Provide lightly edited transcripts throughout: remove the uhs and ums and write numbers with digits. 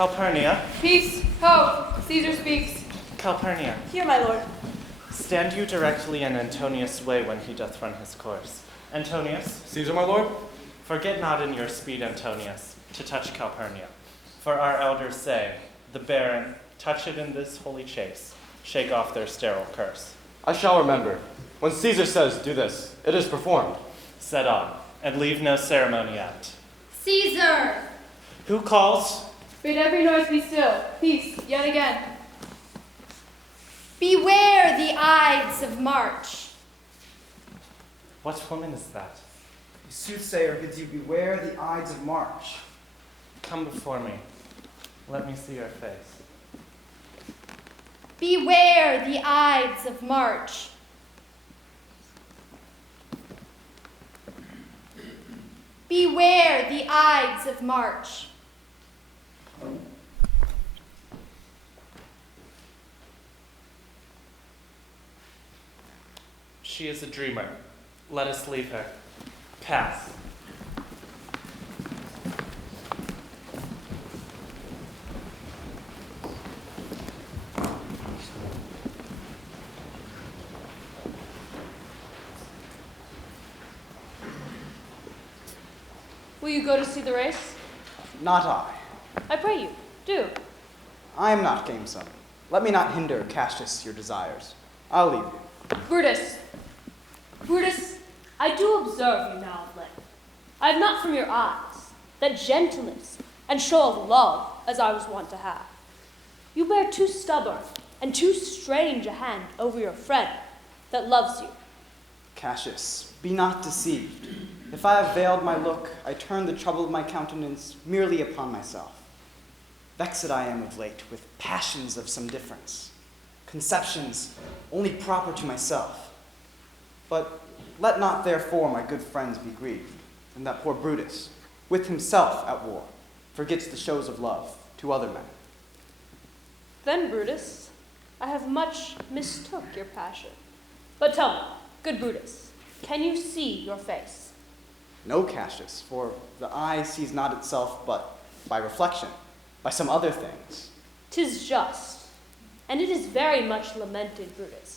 Calpurnia. Peace. Ho. Caesar speaks. Calpurnia. Here, my lord. Stand you directly in Antonius' way when he doth run his course. Antonius. Caesar, my lord. Forget not in your speed, Antonius, to touch Calpurnia. For our elders say, the barren, touch it in this holy chase, shake off their sterile curse. I shall remember. When Caesar says, do this, it is performed. Set on, and leave no ceremony out. Caesar! Who calls? Bid every noise be still. Peace, yet again. Beware the Ides of March. What woman is that? The soothsayer bids you beware the Ides of March. Come before me. Let me see your face. Beware the Ides of March. Beware the Ides of March. She is a dreamer. Let us leave her. Pass. Will you go to see the race? Not I. I pray you, do. I am not gamesome. Let me not hinder, Cassius, your desires. I'll leave you. Brutus. Brutus, I do observe you now of late. I have not from your eyes that gentleness and show of love as I was wont to have. You bear too stubborn and too strange a hand over your friend that loves you. Cassius, be not deceived. If I have veiled my look, I turn the trouble of my countenance merely upon myself. Vexed I am of late with passions of some difference, conceptions only proper to myself. But let not therefore my good friends be grieved, and that poor Brutus, with himself at war, forgets the shows of love to other men. Then, Brutus, I have much mistook your passion. But tell me, good Brutus, can you see your face? No, Cassius, for the eye sees not itself but by reflection, by some other things. 'Tis just, and it is very much lamented, Brutus,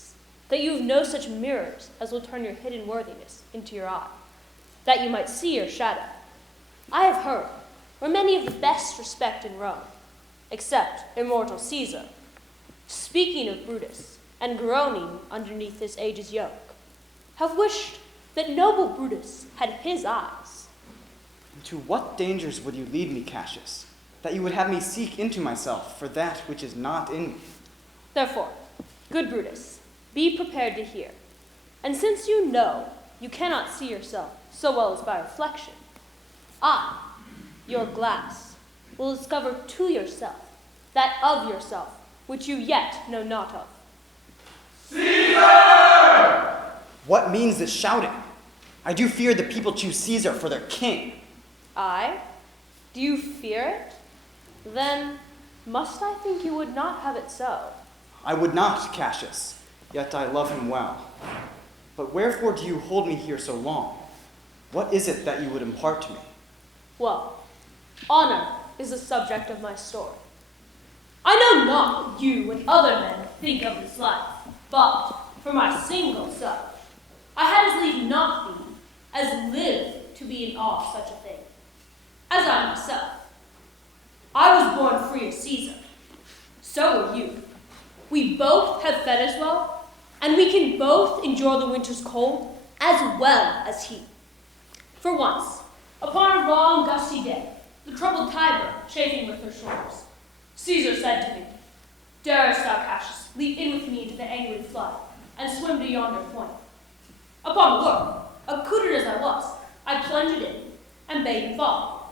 that you have no such mirrors as will turn your hidden worthiness into your eye, that you might see your shadow. I have heard where many of the best respect in Rome, except immortal Caesar, speaking of Brutus and groaning underneath this age's yoke, have wished that noble Brutus had his eyes. To what dangers would you lead me, Cassius, that you would have me seek into myself for that which is not in me? Therefore, good Brutus, be prepared to hear. And since you know you cannot see yourself so well as by reflection, I, your glass, will discover to yourself that of yourself which you yet know not of. Caesar! What means this shouting? I do fear the people choose Caesar for their king. I? Do you fear it? Then must I think you would not have it so? I would not, Cassius, yet I love him well. But wherefore do you hold me here so long? What is it that you would impart to me? Well, honor is the subject of my story. I know not what you and other men think of this life, but for my single self, I had as lief not be, as live to be in awe of such a thing, as I myself. I was born free as Caesar. So were you. We both have fed as well, and we can both endure the winter's cold as well as he. For once, upon a raw and gusty day, the troubled Tiber chafing with her shores, Caesar said to me, "Darest thou, Cassius, leap in with me into the angry flood, and swim to yonder point?" Upon the word, accoutred as I was, I plunged in, and bade him follow.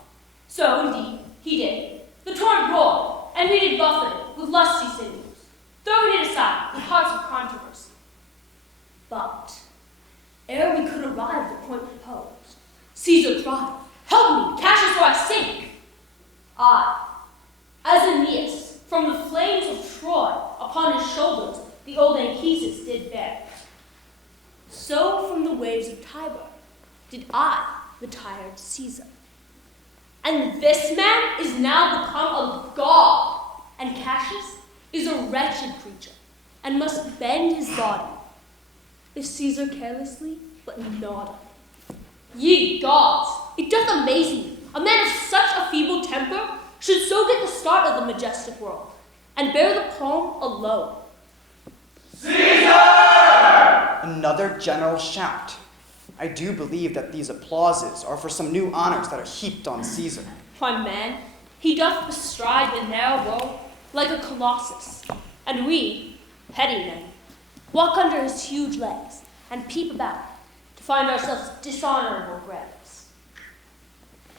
So, indeed, he did. The torrent roared, and we did buffet it with lusty sinews, throwing it aside with hearts of controversy. But, ere we could arrive at the point proposed, Caesar cried, "Help me, Cassius, or I sink!" I, as Aeneas, from the flames of Troy, upon his shoulders the old Anchises did bear, so from the waves of Tiber did I, the tired Caesar. And this man is now become a god wretched creature, and must bend his body, if Caesar carelessly but nod. Ye gods, it doth amaze me, a man of such a feeble temper should so get the start of the majestic world, and bear the palm alone. Another general shout. I do believe that these applauses are for some new honors that are heaped on Caesar. Why, man, he doth bestride the narrow world like a colossus, and we, petty men, walk under his huge legs and peep about to find ourselves dishonorable graves.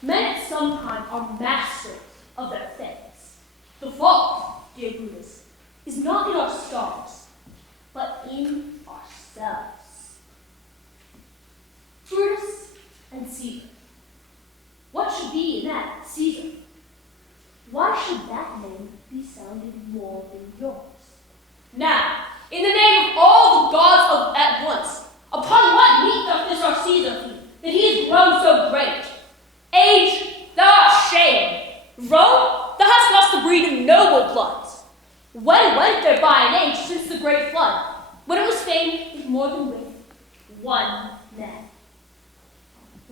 Men at some time are masters of their fates. The fault, dear Brutus, is not in our stars, but in ourselves. Brutus and Caesar. What should be in that Caesar? Why should that name be sounded more than yours? Now, in the name of all the gods of at once, upon what meat doth this our Caesar feed, that he is grown so great? Age, thou art shamed. Rome, thou hast lost the breed of noble bloods. When went there by an age since the great flood, when it was famed with more than with one man?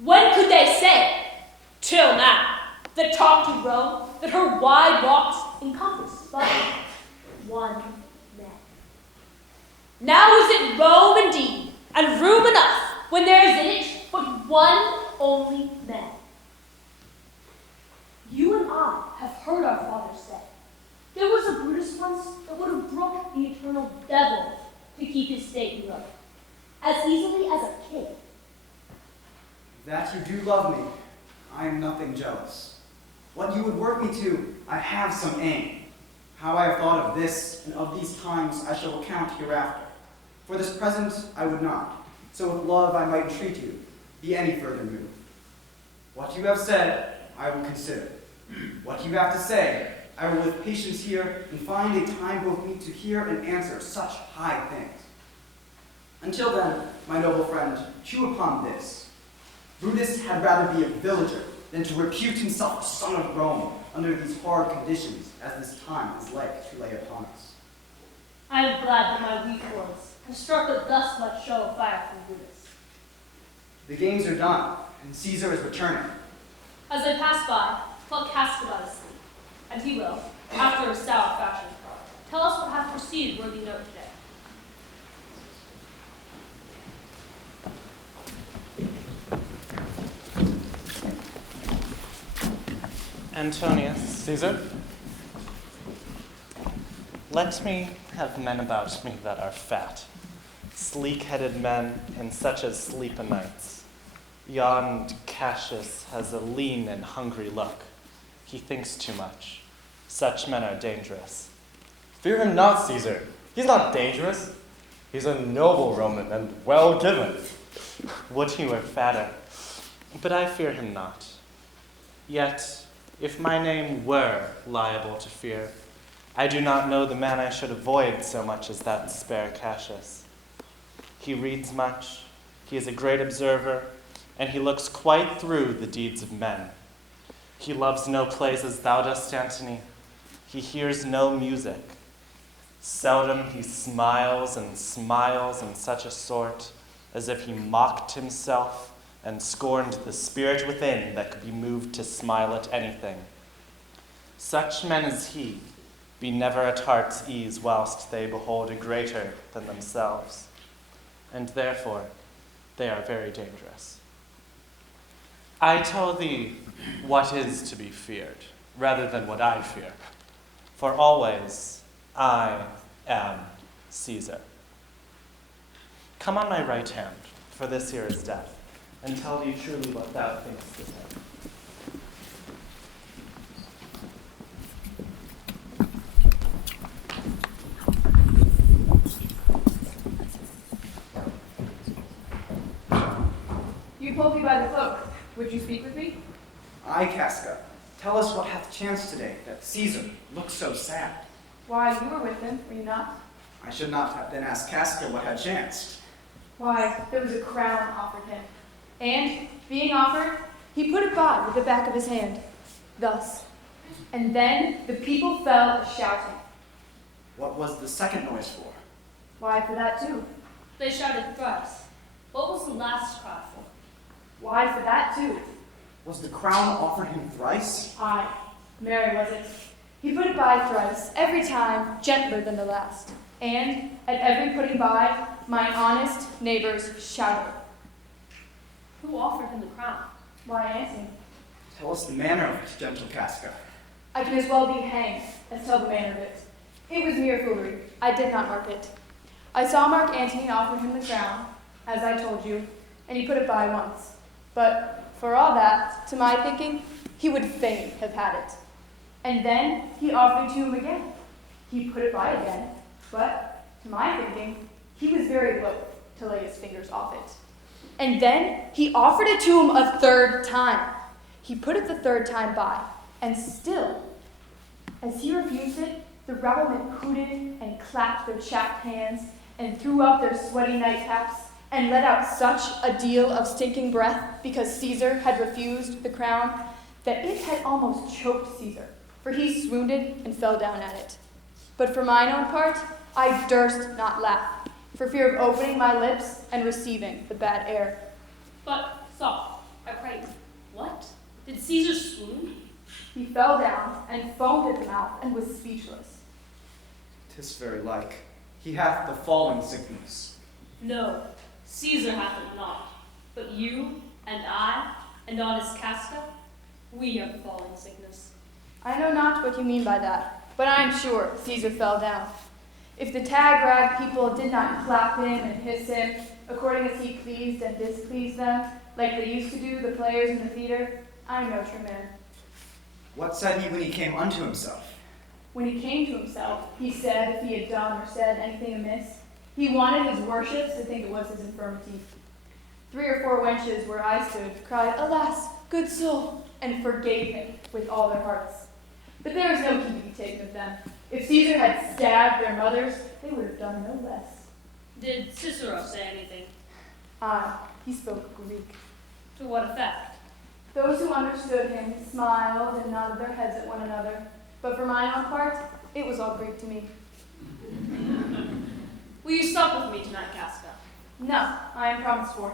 When could they say, till now, that talked of Rome, that her wide walks encompassed by one man? Now is it Rome indeed, and room enough, when there is in it but one only man. You and I have heard our fathers say, there was a Brutus once that would have brooked the eternal devil to keep his state low, as easily as a king. That you do love me, I am nothing jealous. What you would work me to, I have some aim. How I have thought of this and of these times I shall account hereafter. For this present I would not, so with love I might entreat you, be any further moved. What you have said, I will consider. What you have to say, I will with patience hear, and find a time both meet to hear and answer such high things. Until then, my noble friend, chew upon this. Brutus had rather be a villager than to repute himself a son of Rome under these hard conditions as this time is like to lay upon us. I am glad that my weak words have struck a thus much show of fire from Brutus. The games are done, and Caesar is returning. As I pass by, pluck Casca by the sleeve, and he will, after a sour fashion, tell us what hath proceeded worthy note today. Antonius, Caesar? let me have men about me that are fat, sleek-headed men, and such as sleep o' nights. Yond Cassius has a lean and hungry look. He thinks too much. Such men are dangerous. Fear him not, Caesar. He's not dangerous. He's a noble Roman and well given. Would he were fatter, but I fear him not. Yet, if my name were liable to fear, I do not know the man I should avoid so much as that spare Cassius. He reads much, he is a great observer, and he looks quite through the deeds of men. He loves no plays as thou dost, Antony. He hears no music. Seldom he smiles in such a sort as if he mocked himself and scorned the spirit within that could be moved to smile at anything. Such men as he be never at heart's ease whilst they behold a greater than themselves, and therefore they are very dangerous. I tell thee what is to be feared, rather than what I fear, for always I am Caesar. Come on my right hand, for this here is death, and tell thee truly what thou thinkest of him. You pulled me by the cloak. Would you speak with me? Aye, Casca, tell us what hath chanced today, that Caesar looks so sad. Why, you were with him, were you not? I should not have then asked Casca what had chanced. Why, there was a crown offered him. And, being offered, he put it by with the back of his hand, thus. And then the people fell a-shouting. What was the second noise for? Why, for that too. They shouted thrice. What was the last cry for? Why, for that too. Was the crown offered him thrice? Aye, merry was it. He put it by thrice, every time gentler than the last. And at every putting by, my honest neighbors shouted. Who offered him the crown? Why, Antony, Tell us the manner of it, gentle Casca. I can as well be hanged as tell the manner of it. It was mere foolery. I did not mark it. I saw Mark Antony offer him the crown, as I told you, and he put it by once. But for all that, to my thinking, he would fain have had it. And then he offered it to him again. He put it by again, but to my thinking, he was very loath to lay his fingers off it. And then he offered it to him a third time. He put it the third time by, and still, as he refused it, the revelmen hooted and clapped their chapped hands and threw up their sweaty nightcaps and let out such a deal of stinking breath because Caesar had refused the crown that it had almost choked Caesar, for he swooned and fell down at it. But for mine own part, I durst not laugh, for fear of opening my lips and receiving the bad air. But, soft, I pray, what? Did Caesar swoon? He fell down and foamed at the mouth and was speechless. 'Tis very like. He hath the falling sickness. No, Caesar hath it not. But you, and I, and honest Casca, we have the falling sickness. I know not what you mean by that, but I am sure Caesar fell down. If the tag-rag people did not clap him and hiss him, according as he pleased and displeased them, like they used to do the players in the theater, I am no true man. What said he when he came unto himself? When he came to himself, he said, if he had done or said anything amiss, he wanted his worships to think it was his infirmity. 3 or 4 wenches where I stood cried, alas, good soul, and forgave him with all their hearts. But there was no heed to be taken of them. If Caesar had stabbed their mothers, they would have done no less. Did Cicero say anything? Aye, he spoke Greek. To what effect? Those who understood him smiled and nodded their heads at one another, but for my own part, it was all Greek to me. Will you sup with me tonight, Casca? No, I am promised for.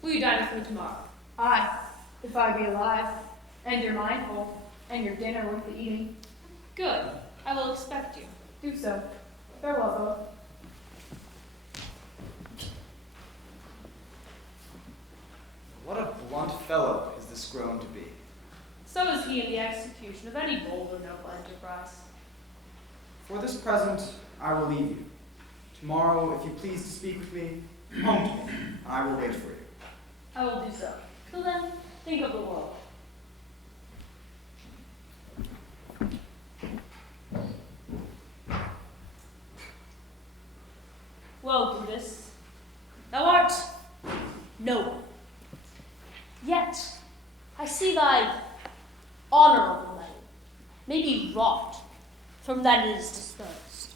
Will you dine with me tomorrow? Aye, if I be alive, and your mind full, and your dinner worth the eating. Good. I will expect you. Do so. Farewell, both. What a blunt fellow is this grown to be. So is he in the execution of any bold or noble enterprise. For this present, I will leave you. Tomorrow, if you please to speak with me, come to me, and I will wait for you. I will do so. Till then, think of the world. Well, Brutus, thou art noble. Yet, I see thy honorable metal may be wrought from that it is disposed.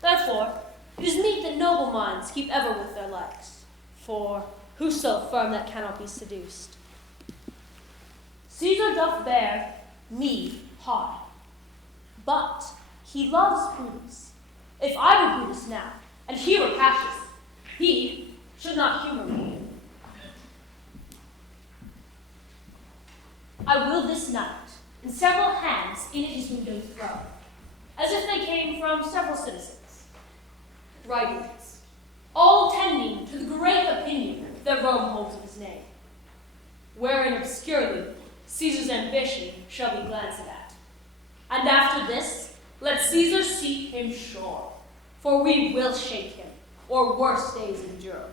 Therefore, it is meet that noble minds keep ever with their likes, for who's so firm that cannot be seduced? Caesar doth bear me high, but he loves Brutus. If I were Brutus now, and he were Cassius, he should not humor me. I will this night, in several hands in at his window throw, as if they came from several citizens, writings, all tending to the great opinion that Rome holds of his name, wherein obscurely Caesar's ambition shall be glanced at. And after this, let Caesar seek him sure, for we will shake him, or worse days endure.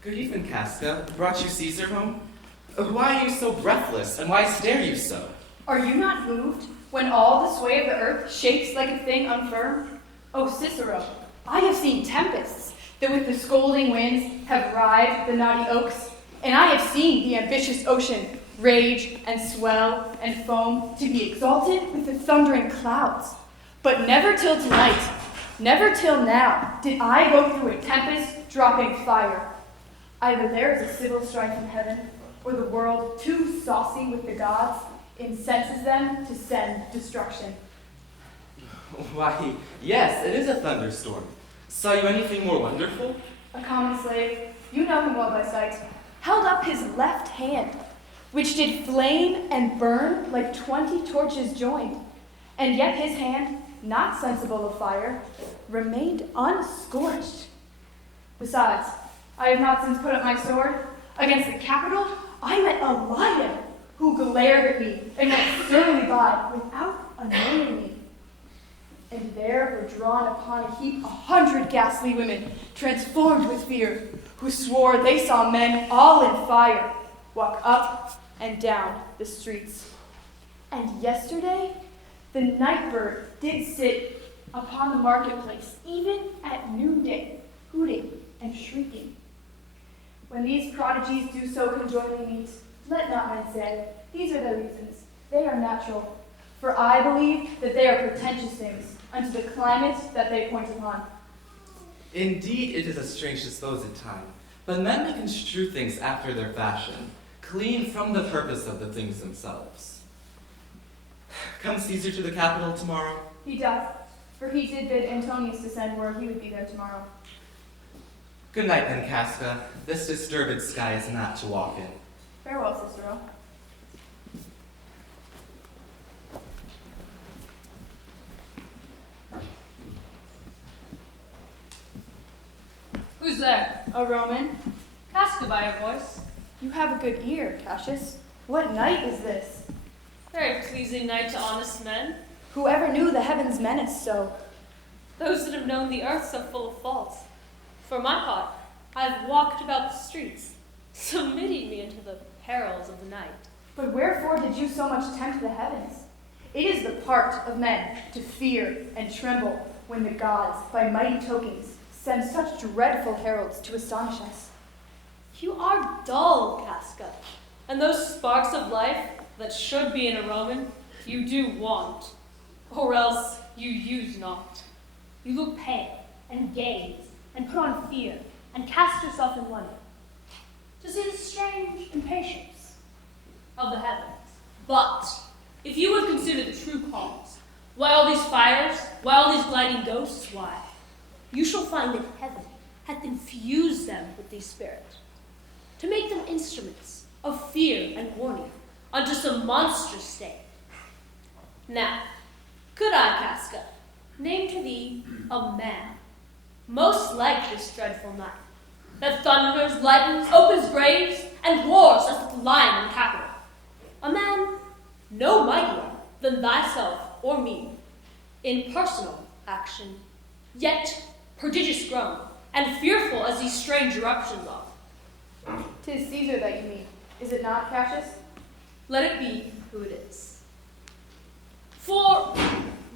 Good evening, Casca. Brought you Caesar home? Why are you so breathless, and why stare you so? Are you not moved when all the sway of the earth shakes like a thing unfirm? O Cicero, I have seen tempests that with the scolding winds have rived the knotty oaks, and I have seen the ambitious ocean rage and swell and foam to be exalted with the thundering clouds. But never till tonight, never till now, did I go through a tempest dropping fire. Either there is a civil strife in heaven, or the world, too saucy with the gods, incenses them to send destruction. Why, yes, it is a thunderstorm. Saw you anything more wonderful? A common slave, you know him well by sight, held up his left hand, which did flame and burn like 20 torches joined, and yet his hand, not sensible of fire, remained unscorched. Besides, I have not since put up my sword. Against the Capitol, I met a lion who glared at me and went surly by without annoying me. And there were drawn upon a heap 100 ghastly women, transformed with fear, who swore they saw men all in fire walk up and down the streets. And yesterday, the night bird did sit upon the marketplace, even at noonday, hooting and shrieking. When these prodigies do so conjointly meet, let not men say, these are their reasons, they are natural. For I believe that they are pretentious things unto the climate that they point upon. Indeed, it is a strange disposed time, but men may construe things after their fashion, clean from the purpose of the things themselves. Come Caesar to the Capitol tomorrow? He doth, for he did bid Antonius to send word he would be there tomorrow. Good night then, Casca. This disturbed sky is not to walk in. Farewell, Cicero. Who's there? A Roman? Casca by your voice. You have a good ear, Cassius. What night is this? Very pleasing night to honest men. Whoever knew the heavens menace so? Those that have known the earth so full of faults. For my part, I have walked about the streets, submitting me into the perils of the night. But wherefore did you so much tempt the heavens? It is the part of men to fear and tremble when the gods, by mighty tokens, send such dreadful heralds to astonish us. You are dull, Casca, and those sparks of life that should be in a Roman, you do want, or else you use not. You look pale, and gaze, and put on fear, and cast yourself in wonder, to see the strange impatience of the heavens. But if you would consider the true cause, why all these fires, why all these gliding ghosts, why, you shall find that heaven hath infused them with these spirits, to make them instruments of fear and warning unto some monstrous state. Now, could I, Casca, name to thee a man, most like this dreadful night, that thunders, lightens, opens graves, and roars as the lion in Capitol, a man no mightier than thyself or me, in personal action, yet prodigious grown, and fearful as these strange eruptions are. 'Tis Caesar that you mean, is it not, Cassius? Let it be who it is. For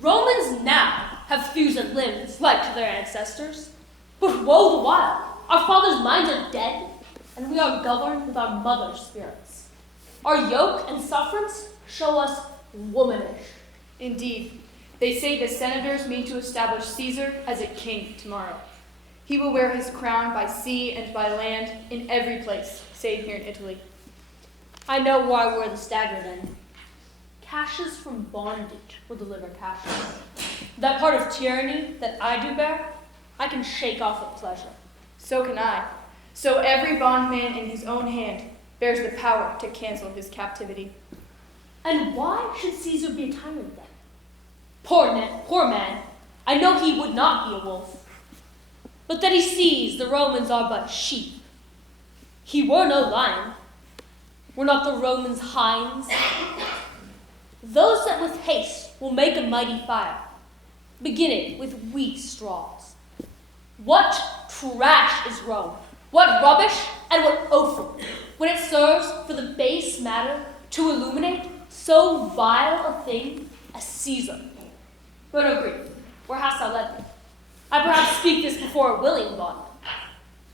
Romans now have thews and limbs like to their ancestors, but woe the while, our fathers' minds are dead, and we are governed with our mother's spirits. Our yoke and sufferance show us womanish. Indeed, they say the senators mean to establish Caesar as a king tomorrow. He will wear his crown by sea and by land in every place, save here in Italy. I know where I wore the stagger then. Caches from bondage will deliver caches. That part of tyranny that I do bear, I can shake off with pleasure. So can I. So every bondman in his own hand bears the power to cancel his captivity. And why should Caesar be a tyrant then? Poor man, I know he would not be a wolf. But that he sees the Romans are but sheep. He were no lion. Were not the Romans hinds? Those that with haste will make a mighty fire, beginning with weak straws. What trash is Rome? What rubbish and what offal, when it serves for the base matter to illuminate so vile a thing as Caesar. But agree, where hast thou led me?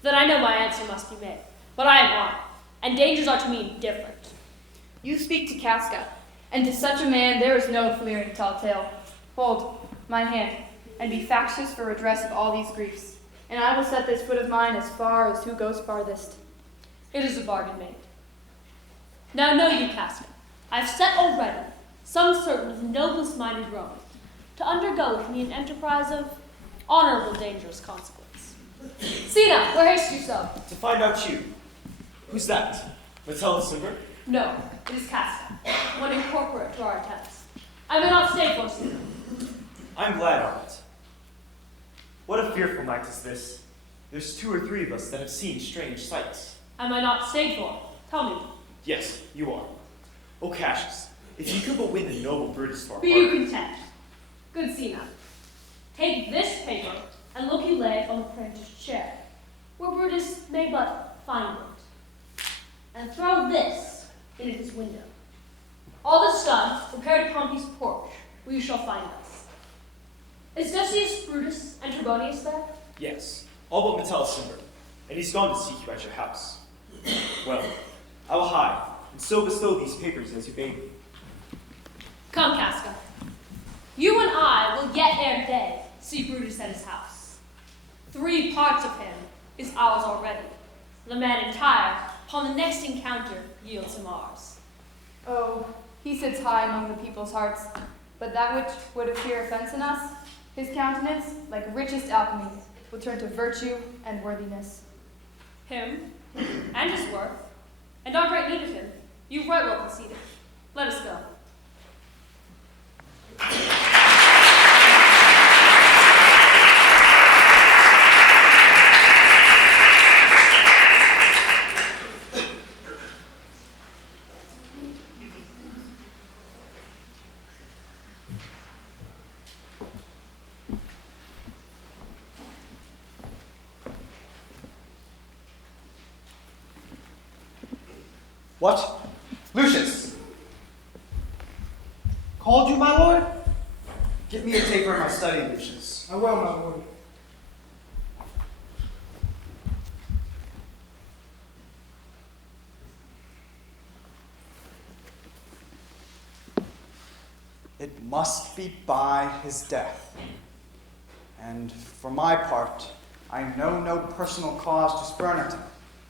Then I know my answer must be made. But I am armed, and dangers are to me different. You speak to Casca, and to such a man there is no fleering tall tale. Hold my hand, and be factious for redress of all these griefs, and I will set this foot of mine as far as who goes farthest. It is a bargain made. Now know you, Casca, I have set already some certain of the noblest minded Romans to undergo with me an enterprise of honorable dangerous consequence. See now, where haste you so? To find out you. Who's that? Metellus Simber? No, it is Casca, one incorporate to our attempts. I may not stay for Caesar. I'm glad of it. What a fearful night is this. There's 2 or 3 of us that have seen strange sights. Am I not stayed for? Tell me. Yes, you are. O Cassius, if you could but win the noble Brutus to our Be you party. content. Good Sina, take this paper and look you lay it on the printer's chair, where Brutus may but find it, and throw this in at his window. All this done, repair to Pompey's porch, where you shall find us. Is Decius Brutus and Trebonius there? Yes, all but Metellus Simber, and he's gone to seek you at your house. Well, I will hide, and so bestow these papers as you bade me. Come, Casca. You and I will yet ere day see Brutus at his house. 3 parts of him is ours already. The man entire, upon the next encounter, yields him ours. Oh, he sits high among the people's hearts, but that which would appear offense in us, his countenance, like richest alchemy, will turn to virtue and worthiness. Him, and his worth, and our great need of him, you've right well conceded. Let us go. What? Lucius! Called you, my lord? Get me a taper in my study, Lucius. I will, my lord. It must be by his death. And for my part, I know no personal cause to spurn at him,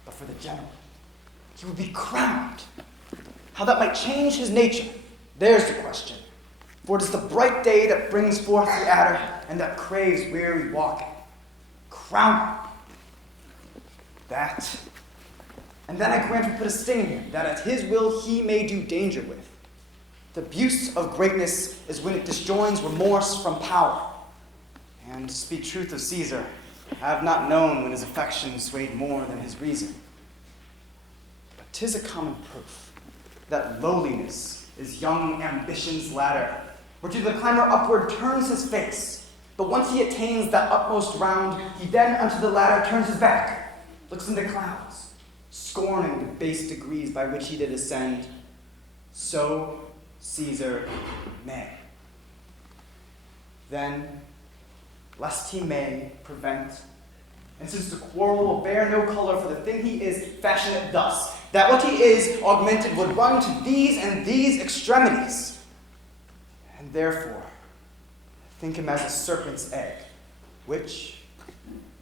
but for the general. He would be crowned. How that might change his nature, there's the question. For it is the bright day that brings forth the adder, and that craves weary walking. Crown him. That. And then I grant we put a sting in him, that at his will he may do danger with. The abuse of greatness is when it disjoins remorse from power. And to speak truth of Caesar, I have not known when his affection swayed more than his reason. But 'tis a common proof that lowliness is young ambition's ladder, where to the climber upward turns his face. But once he attains that utmost round, he then unto the ladder turns his back, looks in the clouds, scorning the base degrees by which he did ascend. So Caesar may. Then, lest he may prevent, and since the quarrel will bear no color for the thing he is, fashion it thus, that what he is augmented would run to these and these extremities. And therefore, think him as a serpent's egg, which,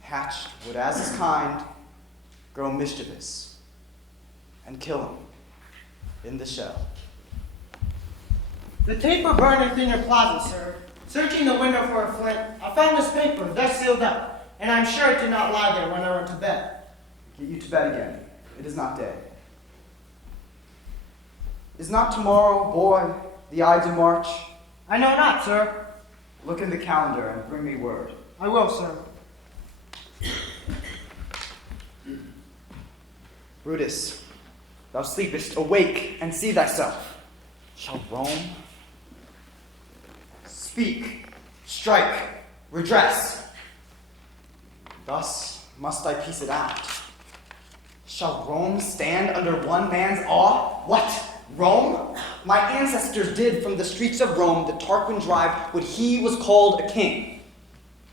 hatched, would as his kind grow mischievous, and kill him in the shell. The taper burneth in your closet, sir. Searching the window for a flint, I found this paper thus sealed up, and I'm sure it did not lie there when I went to bed. Get you to bed again. It is not day. Is not tomorrow, boy, the Ides of March? I know not, sir. Look in the calendar and bring me word. I will, sir. Brutus, thou sleepest, awake and see thyself. Shall Rome speak, strike, redress? Thus must I piece it out. Shall Rome stand under one man's awe? What? Rome? My ancestors did from the streets of Rome the Tarquin drive when he was called a king.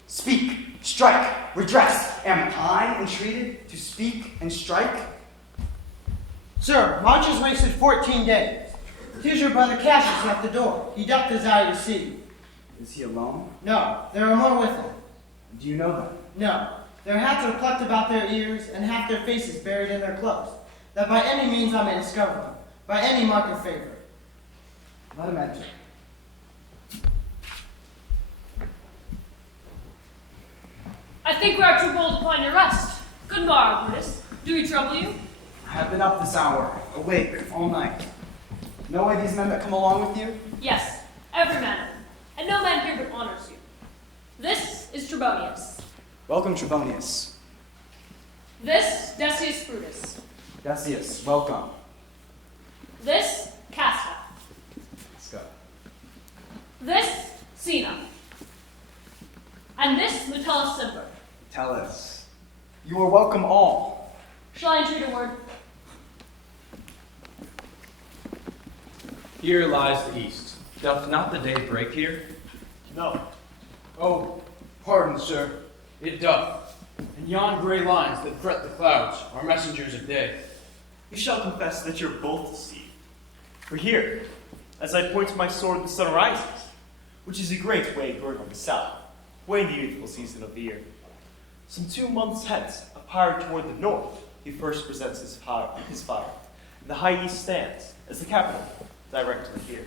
Speak, strike, redress. Am I entreated to speak and strike? Sir, March has wasted 14 days. 'Tis your brother Cassius left the door. He doth desire to see you. Is he alone? No, there are more with him. Do you know them? No, their hats are plucked about their ears, and half their faces buried in their cloaks, that by any means I may discover them, by any mark of favor. Let him enter. I think we are too bold upon your rest. Good morrow, Brutus. Do we trouble you? I have been up this hour, awake all night. Know any of these men that come along with you? Yes, every man of them, and no man here but honors you. This is Trebonius. Welcome, Trebonius. This, Decius Brutus. Decius, welcome. This, Casta. Let's go. This, Sina. And this, Metellus Semper. Tell us. You are welcome all. Shall I entreat a word? Here lies the east. Doth not the day break here? No. Oh, pardon, sir. It doth. And yon gray lines that fret the clouds are messengers of day. You shall confess that you're both deceived. For here, as I point to my sword, the sun rises, which is a great way going on the south, way in the youthful season of the year. Some 2 months hence, a pirate toward the north, he first presents his fire, and the high east stands as the capital, directly here.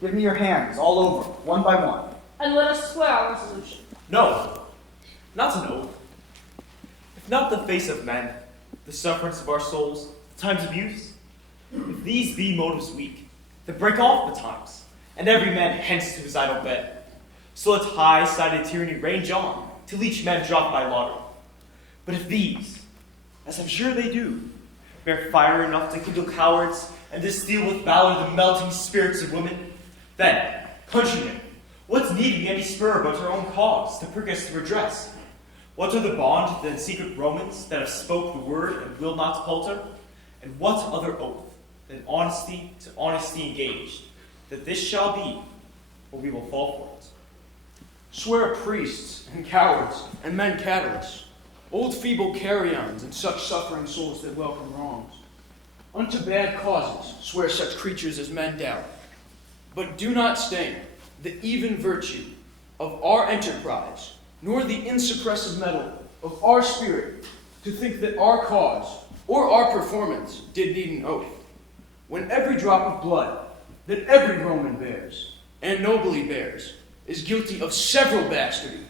Give me your hands, all over, one by one. And let us swear our resolution. No, not an oath. If not the face of men, the sufferance of our souls, the times of use, if these be motives weak, then break off the times, and every man hence to his idle bed. So let high-sided tyranny range on, till each man drop by lottery. But if these, as I'm sure they do, bear fire enough to kindle cowards, and distill with valor the melting spirits of women, then, countrymen, what's needing any spur but our own cause to prick us to redress? What are the bond than secret Romans that have spoke the word and will not palter? And what other oath than honesty to honesty engaged, that this shall be, or we will fall for it? Swear priests and cowards and men catalysts, old feeble carrions and such suffering souls that welcome wrongs. Unto bad causes swear such creatures as men doubt. But do not stain the even virtue of our enterprise, nor the insuppressive metal of our spirit, to think that our cause or our performance did need an oath, when every drop of blood that every Roman bears, and nobly bears, is guilty of several bastardy,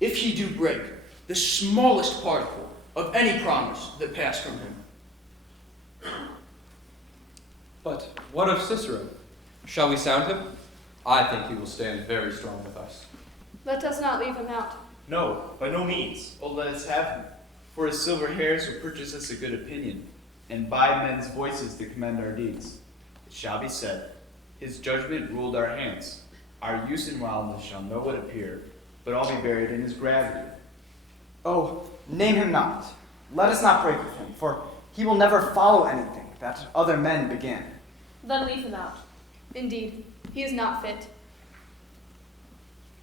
if he do break the smallest particle of any promise that passed from him. But what of Cicero? Shall we sound him? I think he will stand very strong with us. Let us not leave him out. No, by no means. Oh, let us have him, for his silver hairs will purchase us a good opinion, and buy men's voices to commend our deeds. It shall be said, his judgment ruled our hands. Our use and wildness shall no what appear, but all be buried in his gravity. Oh, name him not. Let us not break with him, for he will never follow anything that other men begin. Then leave him out. Indeed, he is not fit.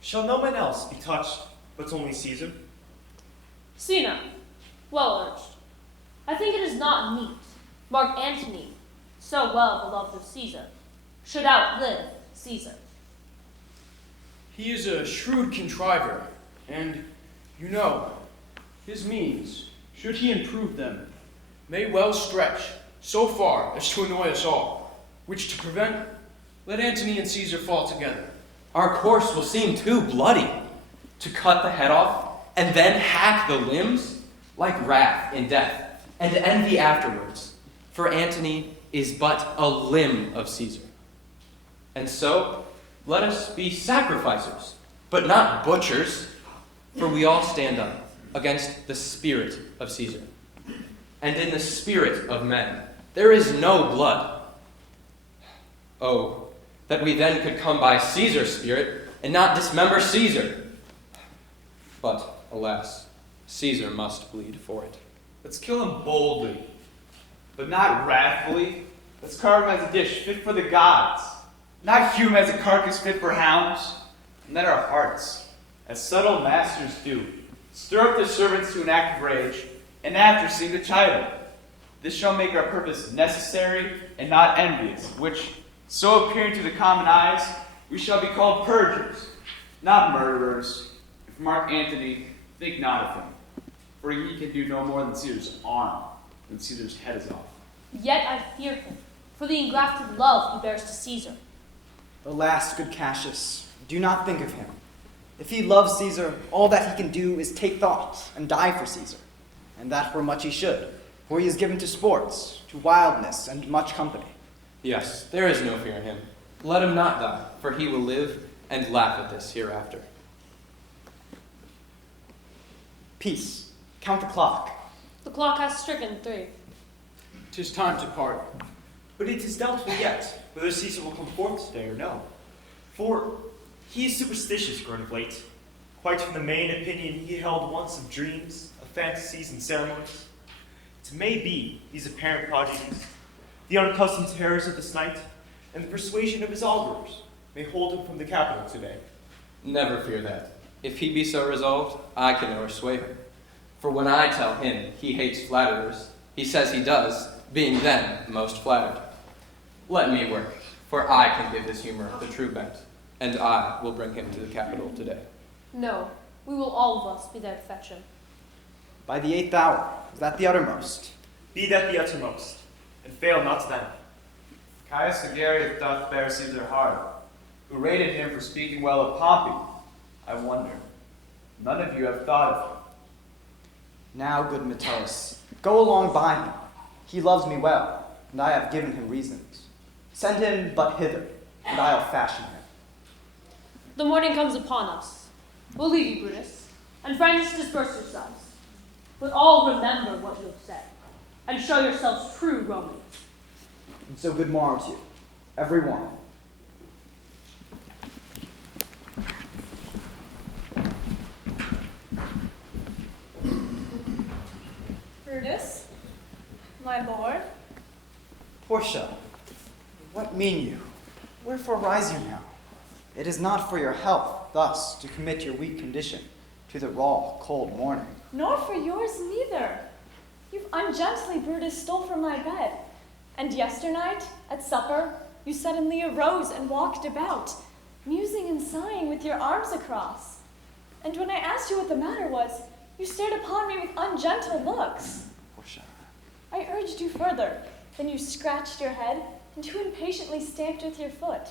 Shall no man else be touched, but only Caesar? Sina, well urged. I think it is not meet Mark Antony, so well beloved of Caesar, should outlive Caesar. He is a shrewd contriver, and, you know, his means, should he improve them, may well stretch so far as to annoy us all, which to prevent, let Antony and Caesar fall together. Our course will seem too bloody. To cut the head off, and then hack the limbs, like wrath in death, and envy afterwards. For Antony is but a limb of Caesar. And so, let us be sacrificers, but not butchers, for we all stand up against the spirit of Caesar. And in the spirit of men, there is no blood. Oh, that we then could come by Caesar's spirit and not dismember Caesar. But, alas, Caesar must bleed for it. Let's kill him boldly, but not wrathfully. Let's carve him as a dish fit for the gods, not hew him as a carcass fit for hounds. And let our hearts, as subtle masters do. Stir up their servants to an act of rage, and after seem to chide them. This shall make our purpose necessary and not envious, which, so appearing to the common eyes, we shall be called perjurers, not murderers. If Mark Antony, think not of him, for he can do no more than Caesar's arm, when Caesar's head is off. Yet I fear him, for the engrafted love he bears to Caesar. Alas, good Cassius, do not think of him. If he loves Caesar, all that he can do is take thought and die for Caesar. And that were much he should, for he is given to sports, to wildness, and much company. Yes, there is no fear in him. Let him not die, for he will live and laugh at this hereafter. Peace. Count the clock. The clock has stricken 3. 'Tis time to part. But it is doubtful yet whether Caesar will come forth today or no. For he is superstitious grown of late, quite from the main opinion he held once of dreams, of fantasies and ceremonies. It may be these apparent prodigies, the unaccustomed terrors of this night, and the persuasion of his augurs may hold him from the capital today. Never fear that. If he be so resolved, I can never sway him. For when I tell him he hates flatterers, he says he does, being then most flattered. Let me work, for I can give his humor the true bent, and I will bring him to the capital today. No, we will all of us be there to fetch him. By the 8th hour, is that the uttermost? Be that the uttermost, and fail not then. Caius Sugarius doth bear Caesar hard, who rated him for speaking well of Pompey. I wonder, none of you have thought of him. Now, good Metellus, go along by him. He loves me well, and I have given him reasons. Send him but hither, and I'll fashion him. The morning comes upon us. We'll leave you, Brutus, and friends, disperse yourselves. But all remember what you have said, and show yourselves true Romans. And so good morrow to you, every one. Brutus, my lord. Portia, what mean you? Wherefore rise you now? It is not for your health thus to commit your weak condition to the raw, cold morning. Nor for yours neither. You've ungently, Brutus, stole from my bed. And yesternight, at supper, you suddenly arose and walked about, musing and sighing with your arms across. And when I asked you what the matter was, you stared upon me with ungentle looks. Portia. I urged you further, then you scratched your head and too impatiently stamped with your foot.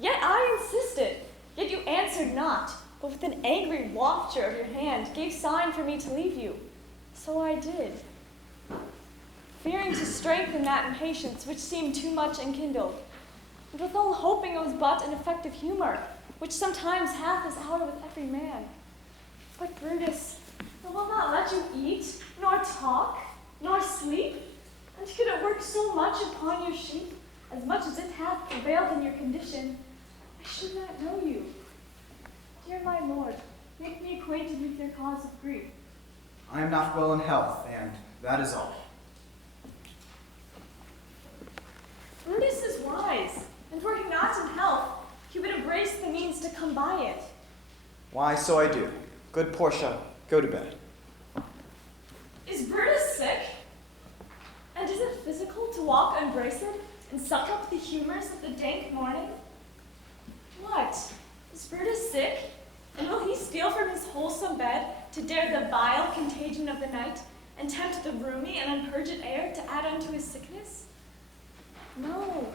Yet I insisted, yet you answered not, but with an angry wafture of your hand gave sign for me to leave you. So I did, fearing to strengthen that impatience which seemed too much enkindled, and withal hoping it was but an effect of humor, which sometimes hath his hour with every man. But Brutus, I will not let you eat, nor talk, nor sleep, and could it work so much upon your sheep, as much as it hath prevailed in your condition, I should not know you. Dear my lord, make me acquainted with your cause of grief. I am not well in health, and that is all. Brutus is wise, and were he not in health, he would embrace the means to come by it. Why, so I do. Good Portia, go to bed. Is Brutus sick? And is it physical to walk unbraced and suck up the humors of the dank morning? What? Is Brutus sick? And will he steal from his wholesome bed to dare the vile contagion of the night and tempt the roomy and unpurged air to add unto his sickness? No,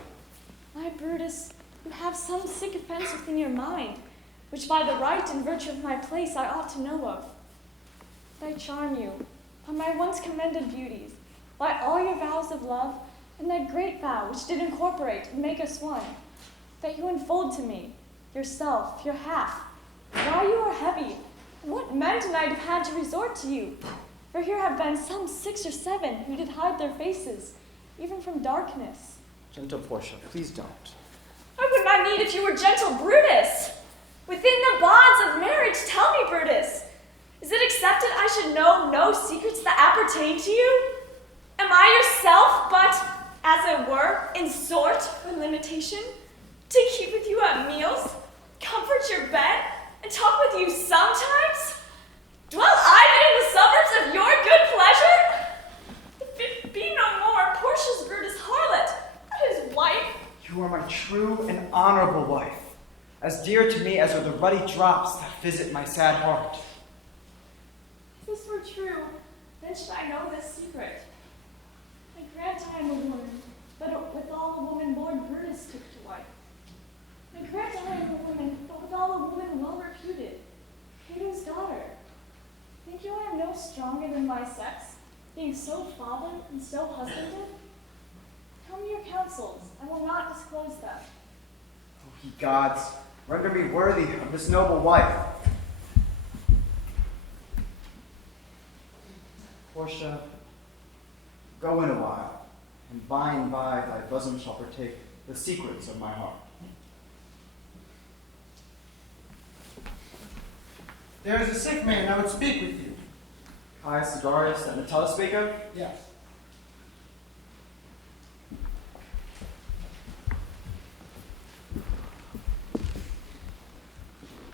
my Brutus, you have some sick offense within your mind, which by the right and virtue of my place I ought to know of. But I charm you, by my once commended beauties, by all your vows of love, and that great vow which did incorporate and make us one, that you unfold to me, yourself, your half, why you are heavy, and what men tonight have had to resort to you. For here have been some 6 or 7 who did hide their faces, even from darkness. Gentle Portia, please don't. I would not need if you were gentle, Brutus. Within the bonds of marriage, tell me, Brutus, is it accepted I should know no secrets that appertain to you? Am I yourself but, as it were, in sort or limitation, to keep with you at meals, comfort your bed, and talk with you ruddy drops that visit my sad heart. If this were true, then should I know this secret. I grant I am a woman, but withal a woman Lord Brutus took to wife. I grant I am a woman, but withal a woman well reputed, Cato's daughter. Think you I am no stronger than my sex, being so fathered and so husbanded? Tell me your counsels, I will not disclose them. O ye gods, render me worthy of this noble wife. Portia, go in a while, and by thy bosom shall partake the secrets of my heart. There is a sick man, I would speak with you. Caius Sigarius that Metellus spake of? Yes.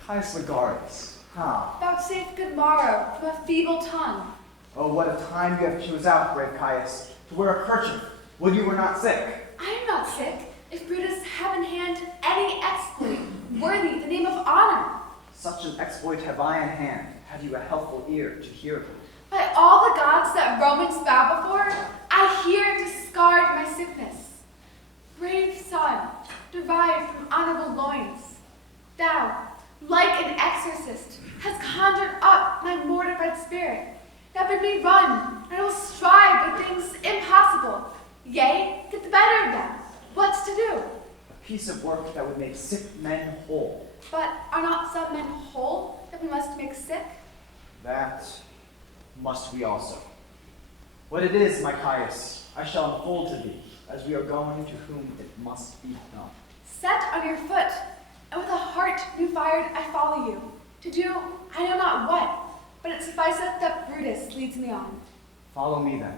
Caius Ligarius, how? Vouchsafe good morrow from a feeble tongue. Oh, what a time you have chose out, brave Caius, to wear a kerchief when you were not sick. I am not sick. If Brutus have in hand any exploit worthy the name of honor. Such an exploit have I in hand. Have you a healthful ear to hear it? By all the gods that Romans bow before, I here discard my sickness. Brave son, derived from honorable loins, thou, like an exorcist, hast conjured up my mortified spirit, that bid me run, and I will strive with things impossible, yea, get the better of them. What's to do? A piece of work that would make sick men whole. But are not some men whole that we must make sick? That must we also. What it is, my Caius, I shall unfold to thee, as we are going to whom it must be known. Set on your foot, and with a heart new fired I follow you, to do I know not what, but it sufficeth that Brutus leads me on. Follow me then.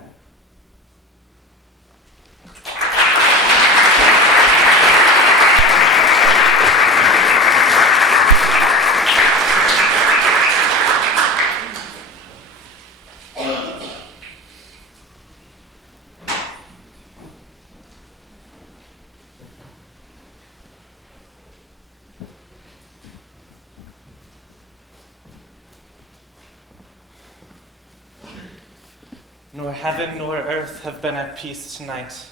Nor heaven nor earth have been at peace tonight.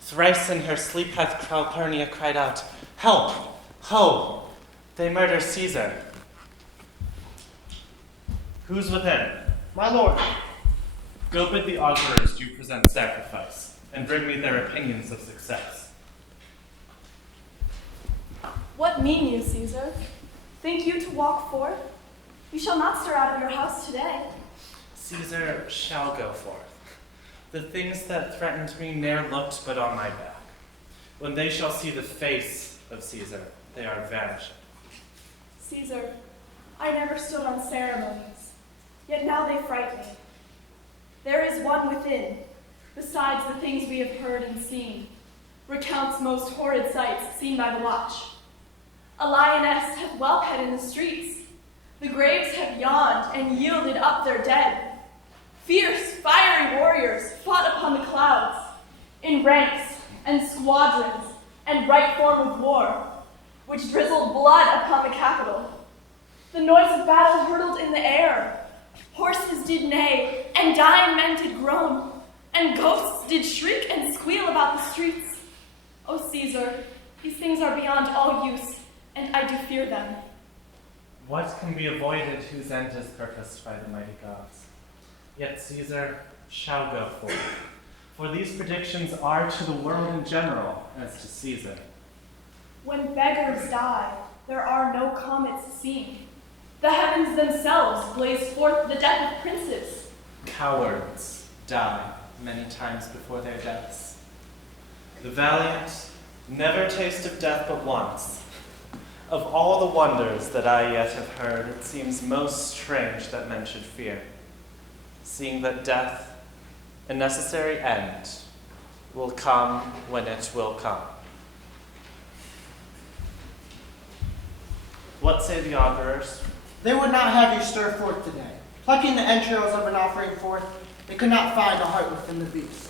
Thrice in her sleep hath Calpurnia cried out, Help! Ho! They murder Caesar. Who's within? My lord. Go bid the augurers do present sacrifice, and bring me their opinions of success. What mean you, Caesar? Think you to walk forth? You shall not stir out of your house today. Caesar shall go forth. The things that threatened me ne'er looked but on my back. When they shall see the face of Caesar, they are vanishing. Caesar, I never stood on ceremonies, yet now they fright me. There is one within, besides the things we have heard and seen, recounts most horrid sights seen by the watch. A lioness hath whelped in the streets. The graves have yawned and yielded up their dead. Fierce, fiery warriors fought upon the clouds, in ranks and squadrons and right form of war, which drizzled blood upon the Capitol. The noise of battle hurtled in the air. Horses did neigh, and dying men did groan, and ghosts did shriek and squeal about the streets. O Caesar, these things are beyond all use, and I do fear them. What can be avoided whose end is purposed by the mighty gods? Yet Caesar shall go forth, for these predictions are to the world in general as to Caesar. When beggars die, there are no comets seen. The heavens themselves blaze forth the death of princes. Cowards die many times before their deaths. The valiant never taste of death but once. Of all the wonders that I yet have heard, it seems most strange that men should fear, seeing that death, a necessary end, will come when it will come. What say the augurers? They would not have you stir forth today. Plucking the entrails of an offering forth, they could not find a heart within the beast.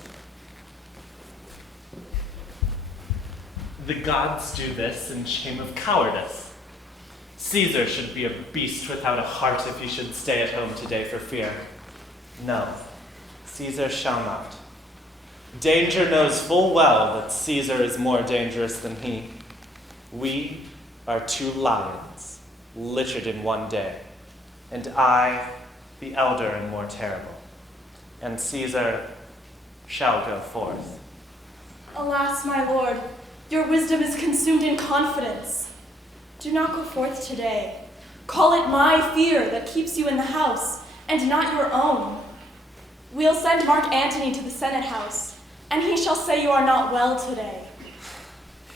The gods do this in shame of cowardice. Caesar should be a beast without a heart if he should stay at home today for fear. No, Caesar shall not. Danger knows full well that Caesar is more dangerous than he. We are two lions, littered in one day, and I, the elder and more terrible, and Caesar shall go forth. Alas, my lord, your wisdom is consumed in confidence. Do not go forth today. Call it my fear that keeps you in the house, and not your own. We'll send Mark Antony to the Senate house, and he shall say you are not well today.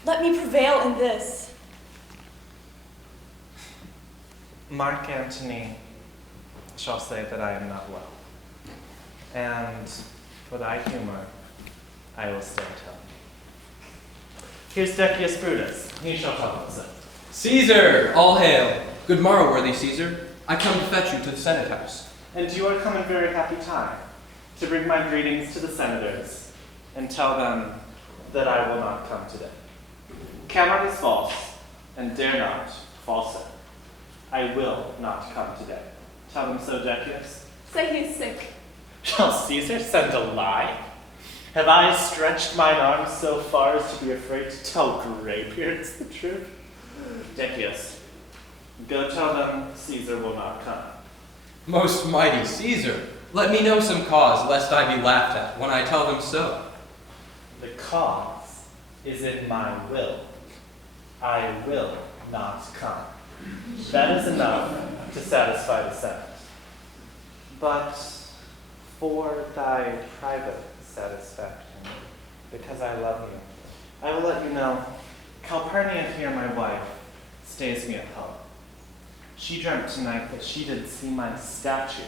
Let me prevail in this. Mark Antony shall say that I am not well, and for thy humor, I will stay at home. Here's Decius Brutus. He shall tell us it. Caesar, all hail. Good morrow, worthy Caesar. I come to fetch you to the Senate house. And you are come in very happy time to bring my greetings to the senators and tell them that I will not come today. Cannot is false, and dare not false it. I will not come today. Tell them so, Decius. Say he is sick. Shall Caesar send a lie? Have I stretched mine arms so far as to be afraid to tell graybeards the truth? Decius, go tell them Caesar will not come. Most mighty Caesar, let me know some cause, lest I be laughed at when I tell them so. The cause is in my will. I will not come. That is enough to satisfy the Senate. But for thy private satisfaction, because I love you, I will let you know, Calpurnia here, my wife, stays me at home. She dreamt tonight that she did see my statue,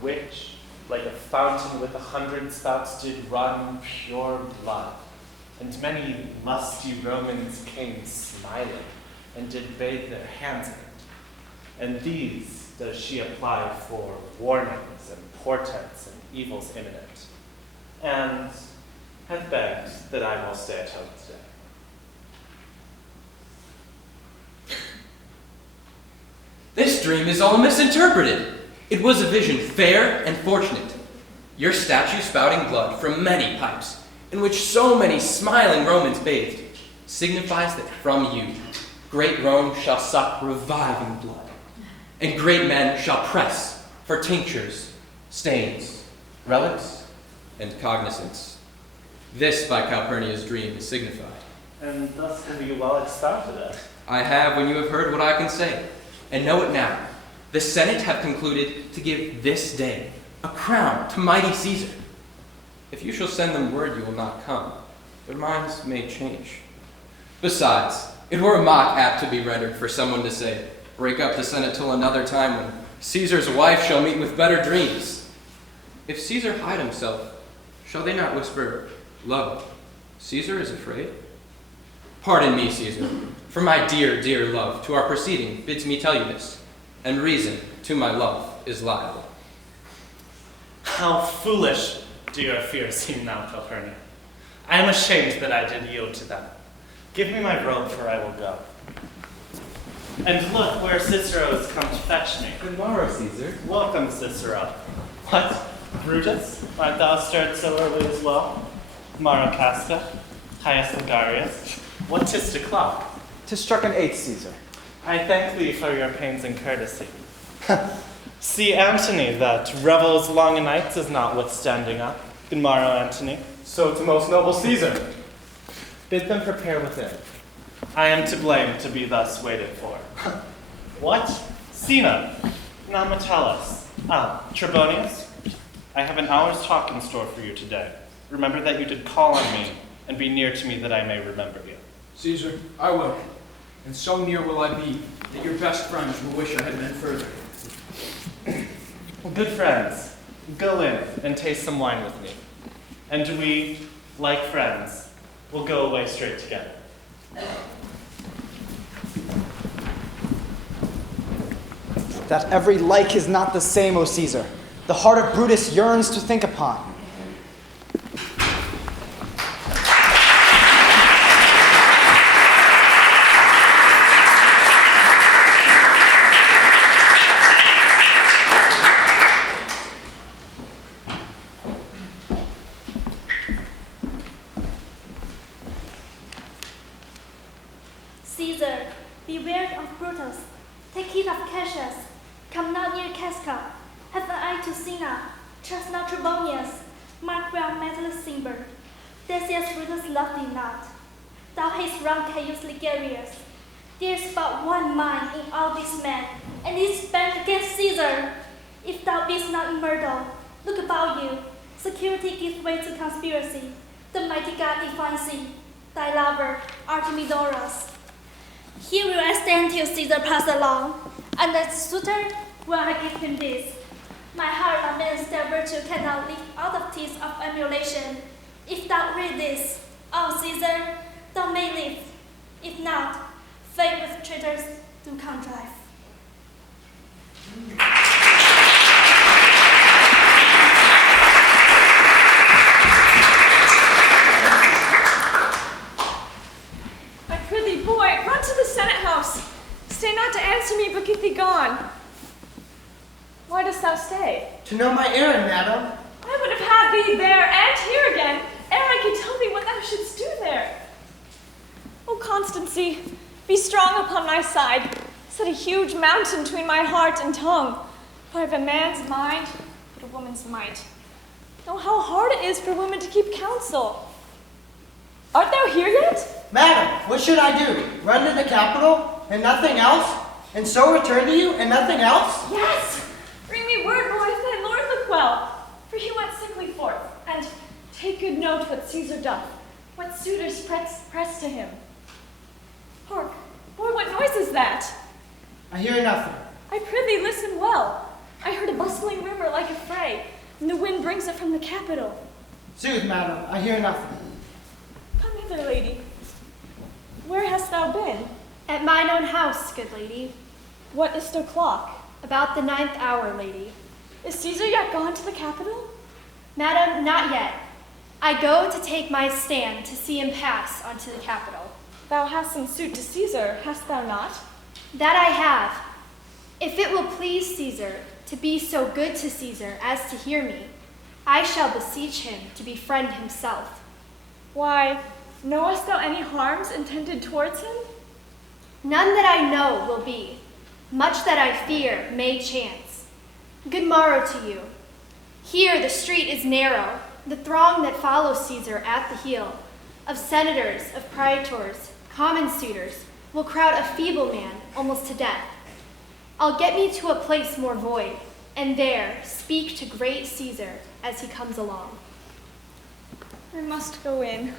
which, like a fountain with 100 spouts, did run pure blood. And many lusty Romans came smiling, and did bathe their hands in it. And these does she apply for warnings and portents and evils imminent, and hath begged that I will stay at home today. This dream is all misinterpreted. It was a vision fair and fortunate. Your statue spouting blood from many pipes, in which so many smiling Romans bathed, signifies that from you great Rome shall suck reviving blood, and great men shall press for tinctures, stains, relics, and cognizance. This by Calpurnia's dream is signified. And thus have you well expounded it. I have when you have heard what I can say, and know it now. The Senate have concluded to give this day a crown to mighty Caesar. If you shall send them word you will not come, their minds may change. Besides, it were a mock apt to be rendered for someone to say, break up the Senate till another time when Caesar's wife shall meet with better dreams. If Caesar hide himself, shall they not whisper, lo, Caesar is afraid? Pardon me, Caesar, for my dear, dear love to our proceeding bids me tell you this, and reason to my love is liable. How foolish do your fears seem now, Calpurnia. I am ashamed that I did yield to them. Give me my robe, for I will go. And look, where Cicero has come to fetch me. Good morrow, Caesar. Welcome, Cicero. What, Brutus? Art thou stirred so early as well? Maro Casca, Caius Ligarius, what 'tis o'clock? 'Tis struck an 8, Caesar. I thank thee for your pains and courtesy. See Antony, that revels long a nights is not withstanding up. Good morrow, Antony. So to most noble Caesar. Bid them prepare within. I am to blame to be thus waited for. What? Sina, not Metellus. Trebonius, I have an hour's talk in store for you today. Remember that you did call on me, and be near to me that I may remember you. Caesar, I will. And so near will I be that your best friends will wish I had been further. Well, good friends, go in and taste some wine with me. And we, like friends, will go away straight together. That every like is not the same, O Caesar. The heart of Brutus yearns to think upon. Tusina, Chestnut Trebonius, Mark Brown Methodist Simber, Decius Brutus love thee not. Thou hast wronged Caius Ligarius. There is but one mind in all these men, and it is bent against Caesar. If thou beest not in Myrtle, look about you. Security gives way to conspiracy. The mighty God defines thee, thy lover, Artemidorus. Here will I stand till Caesar pass along, and as suitor will I give him this. My heart laments their virtue cannot live out of tears of emulation. If thou read this, O Caesar, thou may live. If not, fate with traitors do contrive. I prithee, boy, run to the Senate house. Stay not to answer me, but get thee gone. Why dost thou stay? To know my errand, madam. I would have had thee there and here again, ere I could tell thee what thou shouldst do there. O Constancy, be strong upon my side. Set a huge mountain between my heart and tongue. For I have a man's mind, but a woman's might. Know how hard it is for women to keep counsel. Art thou here yet? Madam, what should I do? Run to the capital and nothing else? And so return to you and nothing else? Yes! Bring me word, boy, if thy lord look well. For he went sickly forth, and take good note what Caesar doth, what suitors press to him. Hark, boy, what noise is that? I hear nothing. I prithee listen well. I heard a bustling rumor like a fray, and the wind brings it from the capital. Sooth, madam, I hear nothing. Come hither, lady. Where hast thou been? At mine own house, good lady. What is the clock? About the 9th hour, lady. Is Caesar yet gone to the capital? Madam, not yet. I go to take my stand to see him pass onto the capital. Thou hast some suit to Caesar, hast thou not? That I have. If it will please Caesar to be so good to Caesar as to hear me, I shall beseech him to befriend himself. Why, knowest thou any harms intended towards him? None that I know will be. Much that I fear may chance. Good morrow to you. Here the street is narrow, the throng that follows Caesar at the heel, of senators, of praetors, common suitors, will crowd a feeble man almost to death. I'll get me to a place more void, and there speak to great Caesar as he comes along. I must go in.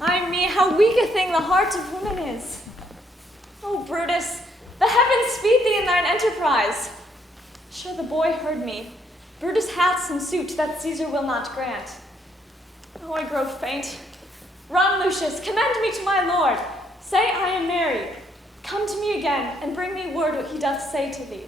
Ay me, how weak a thing the heart of woman is. Oh, Brutus, the heavens speed thee in thine enterprise. Sure the boy heard me. Brutus hath some suit that Caesar will not grant. Oh, I grow faint. Run, Lucius, commend me to my lord. Say I am married. Come to me again, and bring me word what he doth say to thee.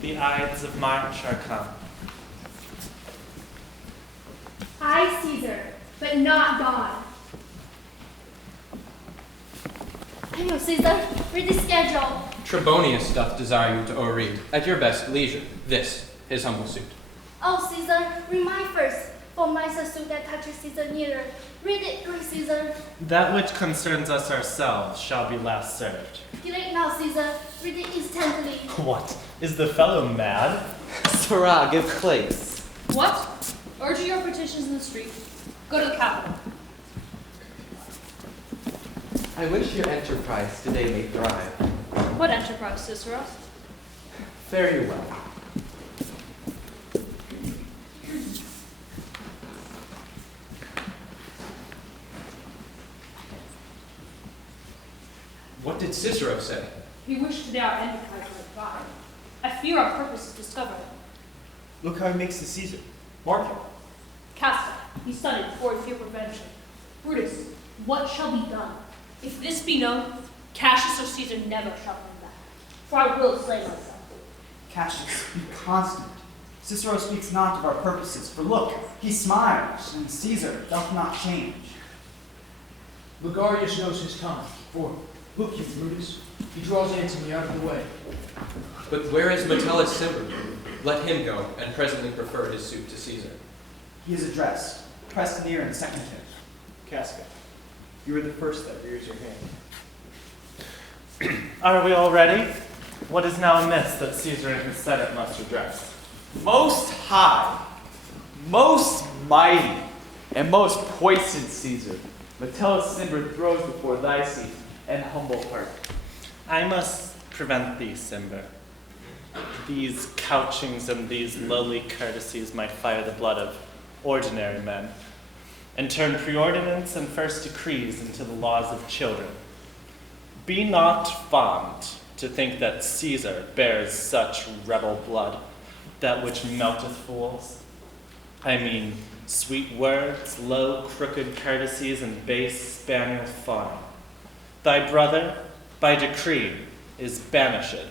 The Ides of March are come. I, Caesar, but not gone. Hail, Caesar, read the schedule. Trebonius doth desire you to o'erread, at your best leisure, this, his humble suit. Oh, Caesar, read mine first, for mine's a suit that touches Caesar nearer. Read it, great Caesar. That which concerns us ourselves shall be last served. Get it now, Caesar. Read it instantly. What? Is the fellow mad? Sirrah, give place. What? Urge your petitions in the street. Go to the capital. I wish your enterprise today may thrive. What enterprise, Cicero? Very well. What did Cicero say? He wished today our enterprise would thrive. I fear our purpose is discovered. Look how he makes the Caesar. Mark him. be studied before we fear prevention. Brutus, what shall be done? If this be known, Cassius or Caesar never shall come back, for I will slay myself. Cassius, be constant. Cicero speaks not of our purposes, for look, he smiles, and Caesar doth not change. Ligarius knows his time, for, look you, Brutus, he draws Antony out of the way. But where is Metellus Cimber? Let him go, and presently prefer his suit to Caesar. He is addressed, pressed near and seconded. Casca, you are the first that rears your hand. Are we all ready? What is now amiss that Caesar and his Senate must address? Most high, most mighty, and most puissant Caesar, Metellus Cimber throws before thy seat and humble heart. I must prevent thee, Cimber. These couchings and these lowly courtesies might fire the blood of ordinary men, and turn preordinance and first decrees into the laws of children. Be not fond to think that Caesar bears such rebel blood, that which melteth fools. I mean, sweet words, low crooked courtesies, and base spaniel fawning. Thy brother, by decree, is banished.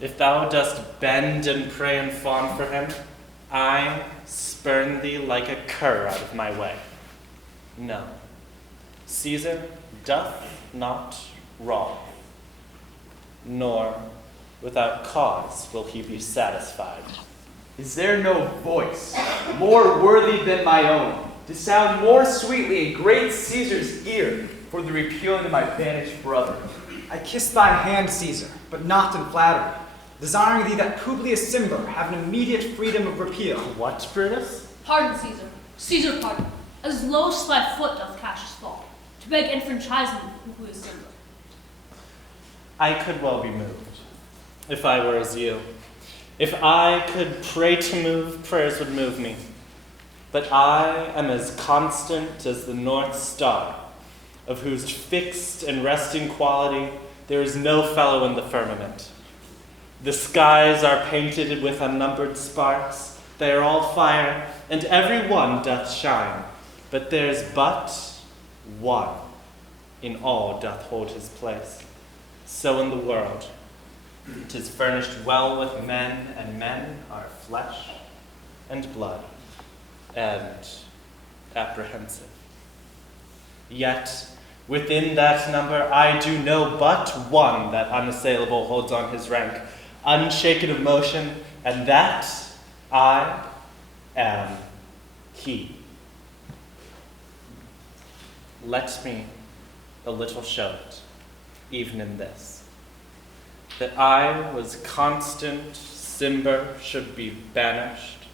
If thou dost bend and pray and fawn for him, I spurn thee like a cur out of my way. No, Caesar doth not wrong, nor without cause will he be satisfied. Is there no voice more worthy than my own to sound more sweetly in great Caesar's ear for the repealing of my banished brother? I kiss thy hand, Caesar, but not in flattery, desiring thee that Publius Cimber have an immediate freedom of repeal. What, Brutus? Pardon, Caesar. Caesar pardon. As low as thy foot doth Cassius fall, to beg enfranchisement who is Cimber. I could well be moved, if I were as you. If I could pray to move, prayers would move me. But I am as constant as the North Star, of whose fixed and resting quality there is no fellow in the firmament. The skies are painted with unnumbered sparks, they are all fire, and every one doth shine. But there's but one in all doth hold his place. So in the world, 'tis furnished well with men, and men are flesh and blood, and apprehensive. Yet within that number I do know but one that unassailable holds on his rank, unshaken of motion, and that I am he. Let me a little show it, even in this, that I was constant, Cimber should be banished,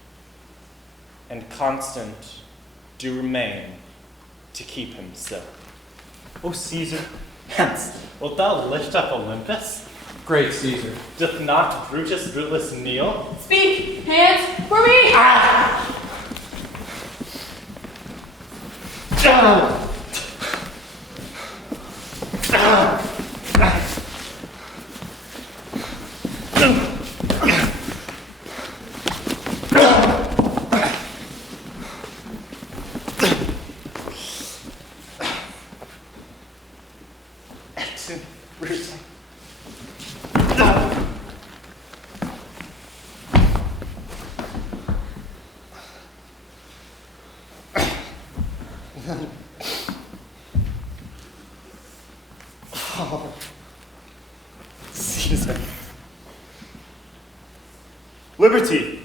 and constant do remain to keep him so. O Caesar, hence, wilt thou lift up Olympus? Great Caesar. Doth not Brutus Brutus kneel? Speak, hands, for me! Ah! Ah! Ah! Oh, Caesar. Liberty,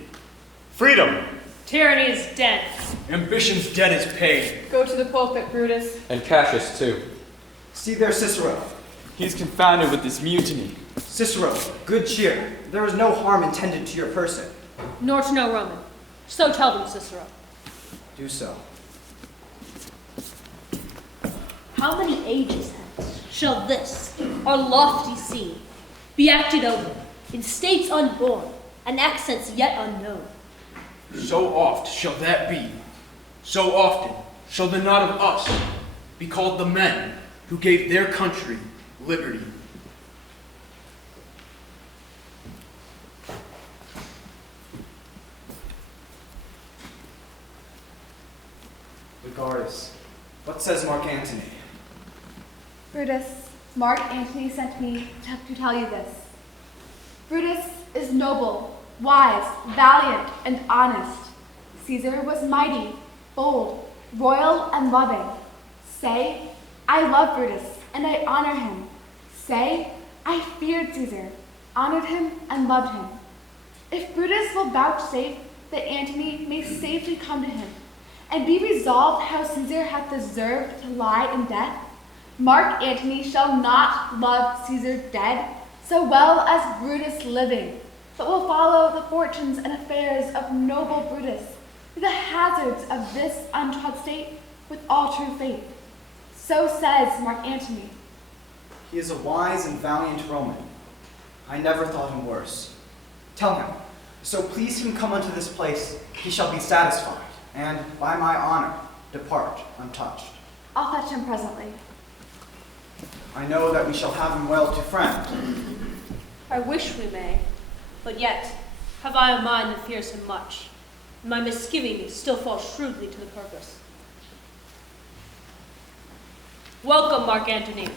freedom. Tyranny is dead. Ambition's debt is paid. Go to the pulpit, Brutus. And Cassius, too. See there, Cicero. He's confounded with this mutiny. Cicero, good cheer. There is no harm intended to your person. Nor to no Roman. So tell them, Cicero. Do so. How many ages hence shall this, our lofty scene, be acted over in states unborn and accents yet unknown? So oft shall that be. So often shall the not of us be called the men who gave their country liberty. Guardus, what says Mark Antony? Brutus, Mark Antony sent me to tell you this. Brutus is noble, wise, valiant, and honest. Caesar was mighty, bold, royal, and loving. Say, I love Brutus, and I honor him. Say, I feared Caesar, honored him, and loved him. If Brutus will vouchsafe that Antony may safely come to him, and be resolved how Caesar hath deserved to lie in death, Mark Antony shall not love Caesar dead so well as Brutus living, but will follow the fortunes and affairs of noble Brutus, through the hazards of this untrod state, with all true faith. So says Mark Antony. He is a wise and valiant Roman. I never thought him worse. Tell him, so please him come unto this place, he shall be satisfied, and by my honor depart untouched. I'll fetch him presently. I know that we shall have him well to friend. I wish we may, but yet have I a mind that fears him much, and my misgiving still falls shrewdly to the purpose. Welcome, Mark Antony.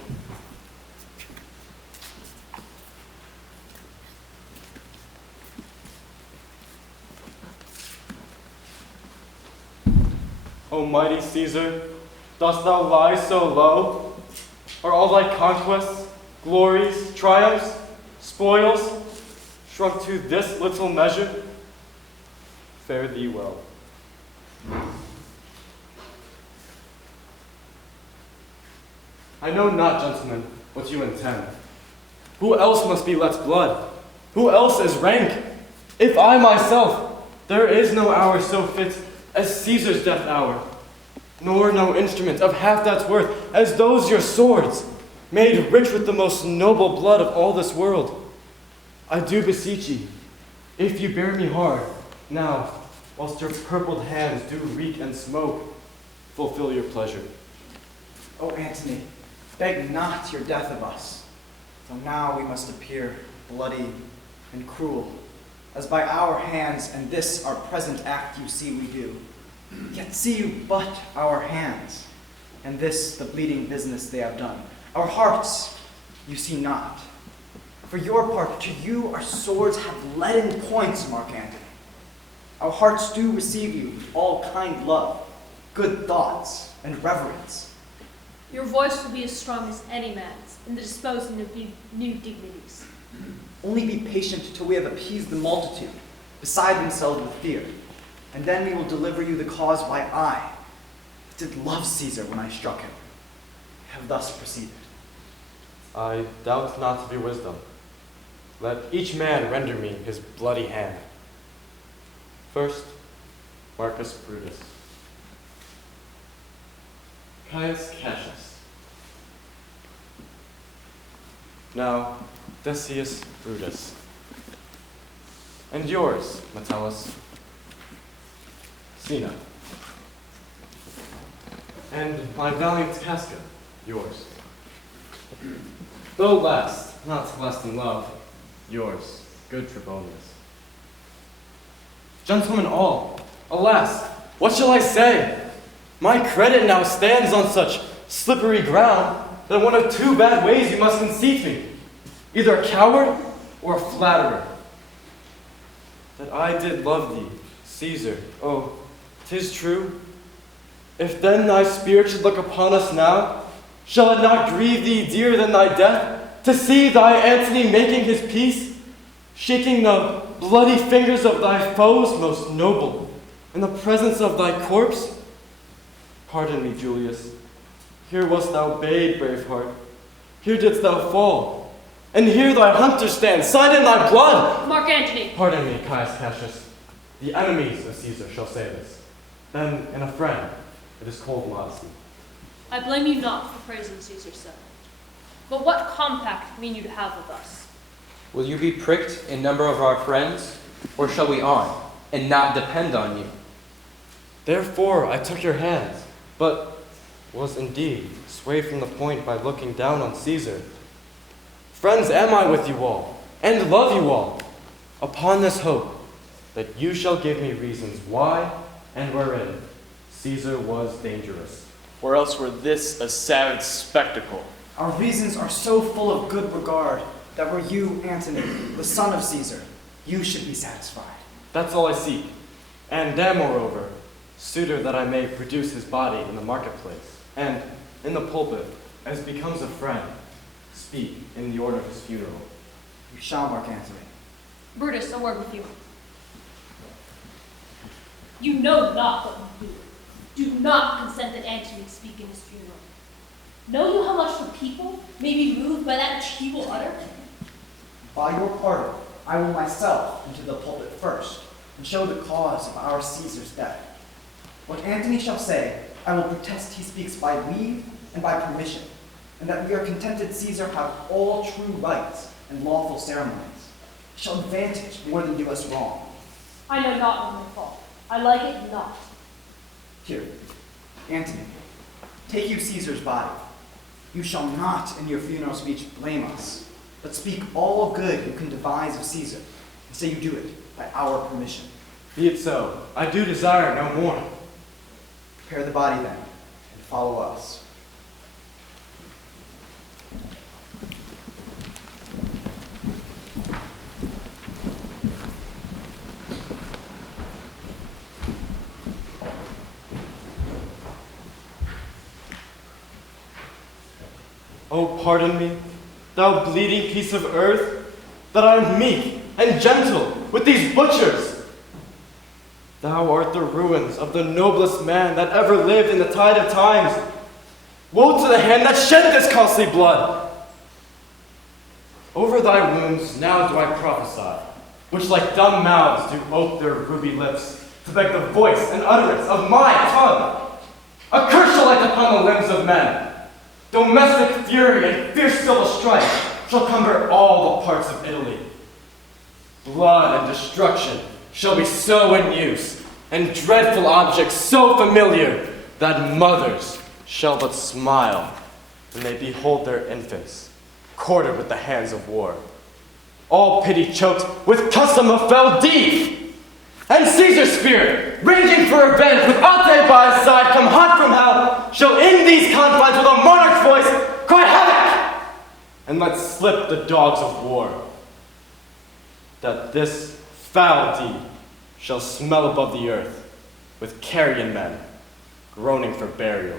O mighty Caesar, dost thou lie so low? Are all thy conquests, glories, triumphs, spoils shrunk to this little measure? Fare thee well. I know not, gentlemen, what you intend. Who else must be let's blood? Who else is rank? If I myself, there is no hour so fit as Caesar's death hour, nor no instrument of half that's worth as those your swords, made rich with the most noble blood of all this world. I do beseech ye, if you bear me hard, now, whilst your purpled hands do reek and smoke, fulfill your pleasure. O Antony, beg not your death of us, though now we must appear bloody and cruel, as by our hands and this our present act you see we do. Yet see you but our hands, and this the bleeding business they have done. Our hearts you see not. For your part, to you our swords have leaden points, Mark Antony. Our hearts do receive you with all kind love, good thoughts, and reverence. Your voice will be as strong as any man's in the disposing of new dignities. Only be patient till we have appeased the multitude, beside themselves with fear, and then we will deliver you the cause why I did love Caesar when I struck him. Have thus proceeded. I doubt not of your wisdom. Let each man render me his bloody hand. First, Marcus Brutus. Caius Cassius. Now, Decius Brutus. And yours, Metellus. Sina. And my valiant Casca, yours. Though last, not less than love, yours, good Trebonius. Gentlemen all, alas, what shall I say? My credit now stands on such slippery ground that one of two bad ways you must conceit me, either a coward or a flatterer. That I did love thee, Caesar, oh, 'tis true. If then thy spirit should look upon us now, shall it not grieve thee dearer than thy death, to see thy Antony making his peace, shaking the bloody fingers of thy foes most noble, in the presence of thy corpse? Pardon me, Julius. Here wast thou bade, brave heart. Here didst thou fall, and here thy hunter stands, signed in thy blood. Mark Antony. Pardon me, Caius Cassius. The enemies of Caesar shall say this. Then, in a friend, it is cold modesty. I blame you not for praising Caesar so. But what compact mean you to have with us? Will you be pricked in number of our friends, or shall we on, and not depend on you? Therefore I took your hands, but was indeed swayed from the point by looking down on Caesar. Friends am I with you all, and love you all, upon this hope that you shall give me reasons why and wherein Caesar was dangerous. Or else were this a savage spectacle? Our reasons are so full of good regard that were you, Antony, the son of Caesar, you should be satisfied. That's all I seek. And am, moreover, suitor that I may produce his body in the marketplace, and in the pulpit, as becomes a friend, speak in the order of his funeral. You shall, Mark Antony. Brutus, a word with you. You know not what you do. Do not consent that Antony speak in his funeral. Know you how much the people may be moved by that which he will utter? By your pardon, I will myself into the pulpit first, and show the cause of our Caesar's death. What Antony shall say, I will protest he speaks by leave and by permission, and that we are contented Caesar have all true rights and lawful ceremonies. He shall advantage more than do us wrong. I know not when they fall. I like it not. Here, Antony, take you Caesar's body. You shall not in your funeral speech blame us, but speak all good you can devise of Caesar, and say you do it by our permission. Be it so. I do desire no more. Prepare the body then, and follow us. Oh, pardon me, thou bleeding piece of earth, that I am meek and gentle with these butchers. Thou art the ruins of the noblest man that ever lived in the tide of times. Woe to the hand that shed this costly blood. Over thy wounds now do I prophesy, which like dumb mouths do ope their ruby lips, to beg the voice and utterance of my tongue. A curse shall light upon the limbs of men. Domestic fury and fierce civil strife shall cumber all the parts of Italy. Blood and destruction shall be so in use, and dreadful objects so familiar, that mothers shall but smile when they behold their infants quartered with the hands of war. All pity choked with custom of fell deed, and Caesar's spirit, raging for revenge with Ate by his side, come hot from hell, shall in these confines with a monarch's voice cry havoc, and let slip the dogs of war. That this foul deed shall smell above the earth, with carrion men groaning for burial.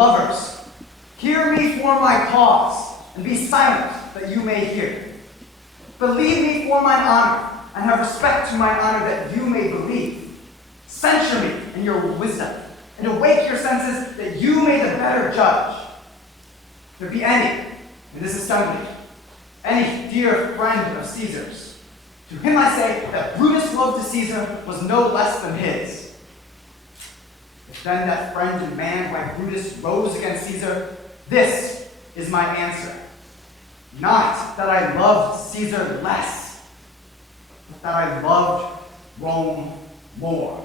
lovers, hear me for my cause, and be silent that you may hear. Believe me for mine honor, and have respect to mine honor that you may believe. Censure me in your wisdom, and awake your senses that you may the better judge. If there be any in this assembly, any dear friend of Caesar's, to him I say that Brutus' love to Caesar was no less than his. If then that friend demand why Brutus rose against Caesar, this is my answer. Not that I loved Caesar less, but that I loved Rome more.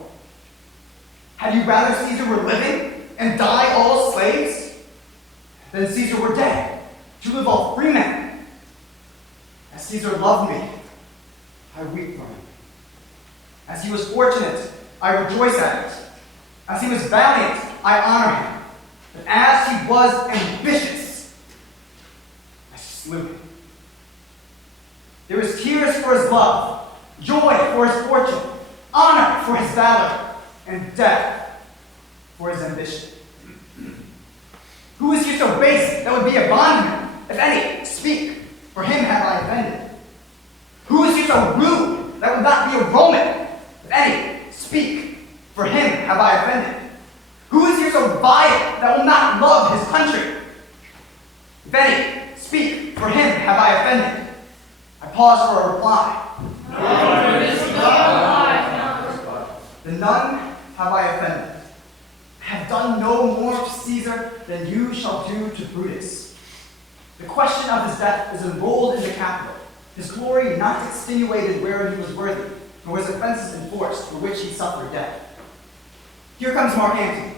Had you rather Caesar were living and die all slaves, than Caesar were dead, to live all free men? As Caesar loved me, I weep for him. As he was fortunate, I rejoice at it. As he was valiant, I honor him. But as he was ambitious, I slew him. There is tears for his love, joy for his fortune, honor for his valor, and death for his ambition. Who is here so base that would be a bondman? If any, speak, for him have I offended. Who is here so rude that would not be a Roman? If any, speak, for him have I offended. Who is here so vile that will not love his country? If any, speak, for him have I offended. I pause for a reply. The none have I offended. I have done no more to Caesar than you shall do to Brutus. The question of his death is enrolled in the Capitol, his glory not extenuated wherein he was worthy, nor his offenses enforced for which he suffered death. Here comes Mark Antony,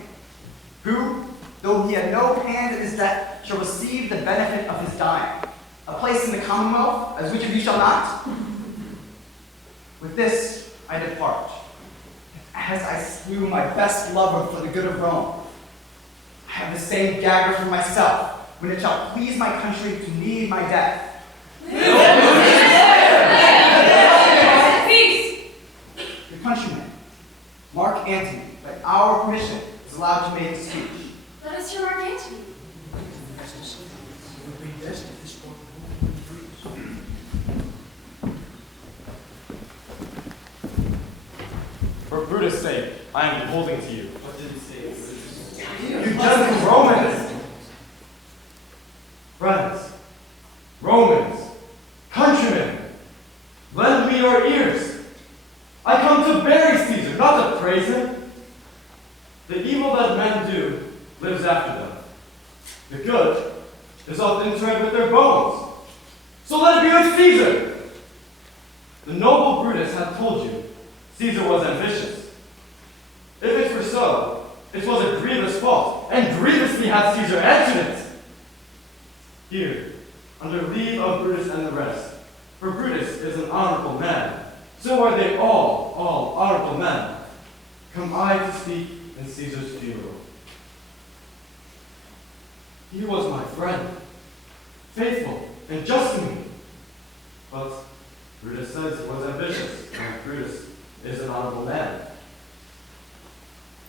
who, though he had no hand in his death, shall receive the benefit of his dying, a place in the Commonwealth, as which of you shall not? With this I depart. As I slew my best lover for the good of Rome, I have the same dagger for myself, when it shall please my country to need my death. Peace! The countryman, Mark Antony, by our permission, is allowed to make a speech. Let us hear Mark Antony. For Brutus' sake, I am beholding to you. What did he say? You gentle Romans! Friends, Romans, countrymen, lend me your ears. I come to bury Caesar, not to praise him. The evil that men do lives after them. The good is often interred with their bones. So let it be with Caesar. The noble Brutus hath told you Caesar was ambitious. If it were so, it was a grievous fault, and grievously hath Caesar answered it. Here, under leave of Brutus and the rest, for Brutus is an honorable man, so are they all honorable men, come I to speak in Caesar's funeral. He was my friend, faithful and just to me, but Brutus says he was ambitious, and Brutus is an honorable man.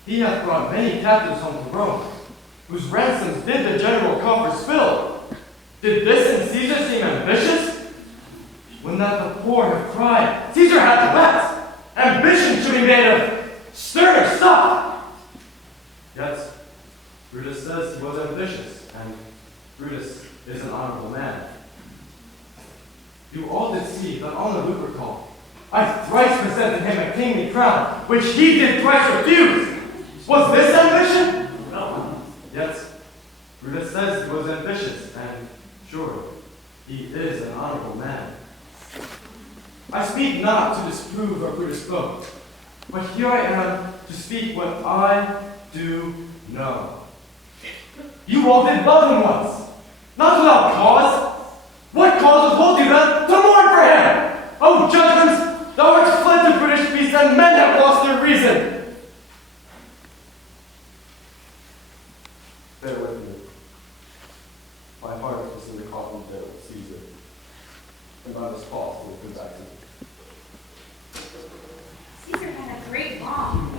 He hath brought many captives home to Rome, whose ransoms did the general coffers fill. Did this in Caesar seem ambitious? When that the poor have cried, Caesar hath wept. Ambition should be made of sterner stuff. Yet Brutus says he was ambitious, and Brutus is an honorable man. You all did see that on the Lupercal I thrice presented him a kingly crown, which he did thrice refuse. Was this ambition? No. Yet Brutus says he was ambitious, and sure, he is an honorable man. I speak not to disprove what Brutus spoke, but here I am to speak what I do know. You all did love him once, not without cause. What cause was hold you then to mourn for him? Oh, judgments, thou art fled to British peace, and men have lost their reason. Bear with me. My heart is in the coffin bed of Caesar, and by this fall will come back to me. Caesar had a great long.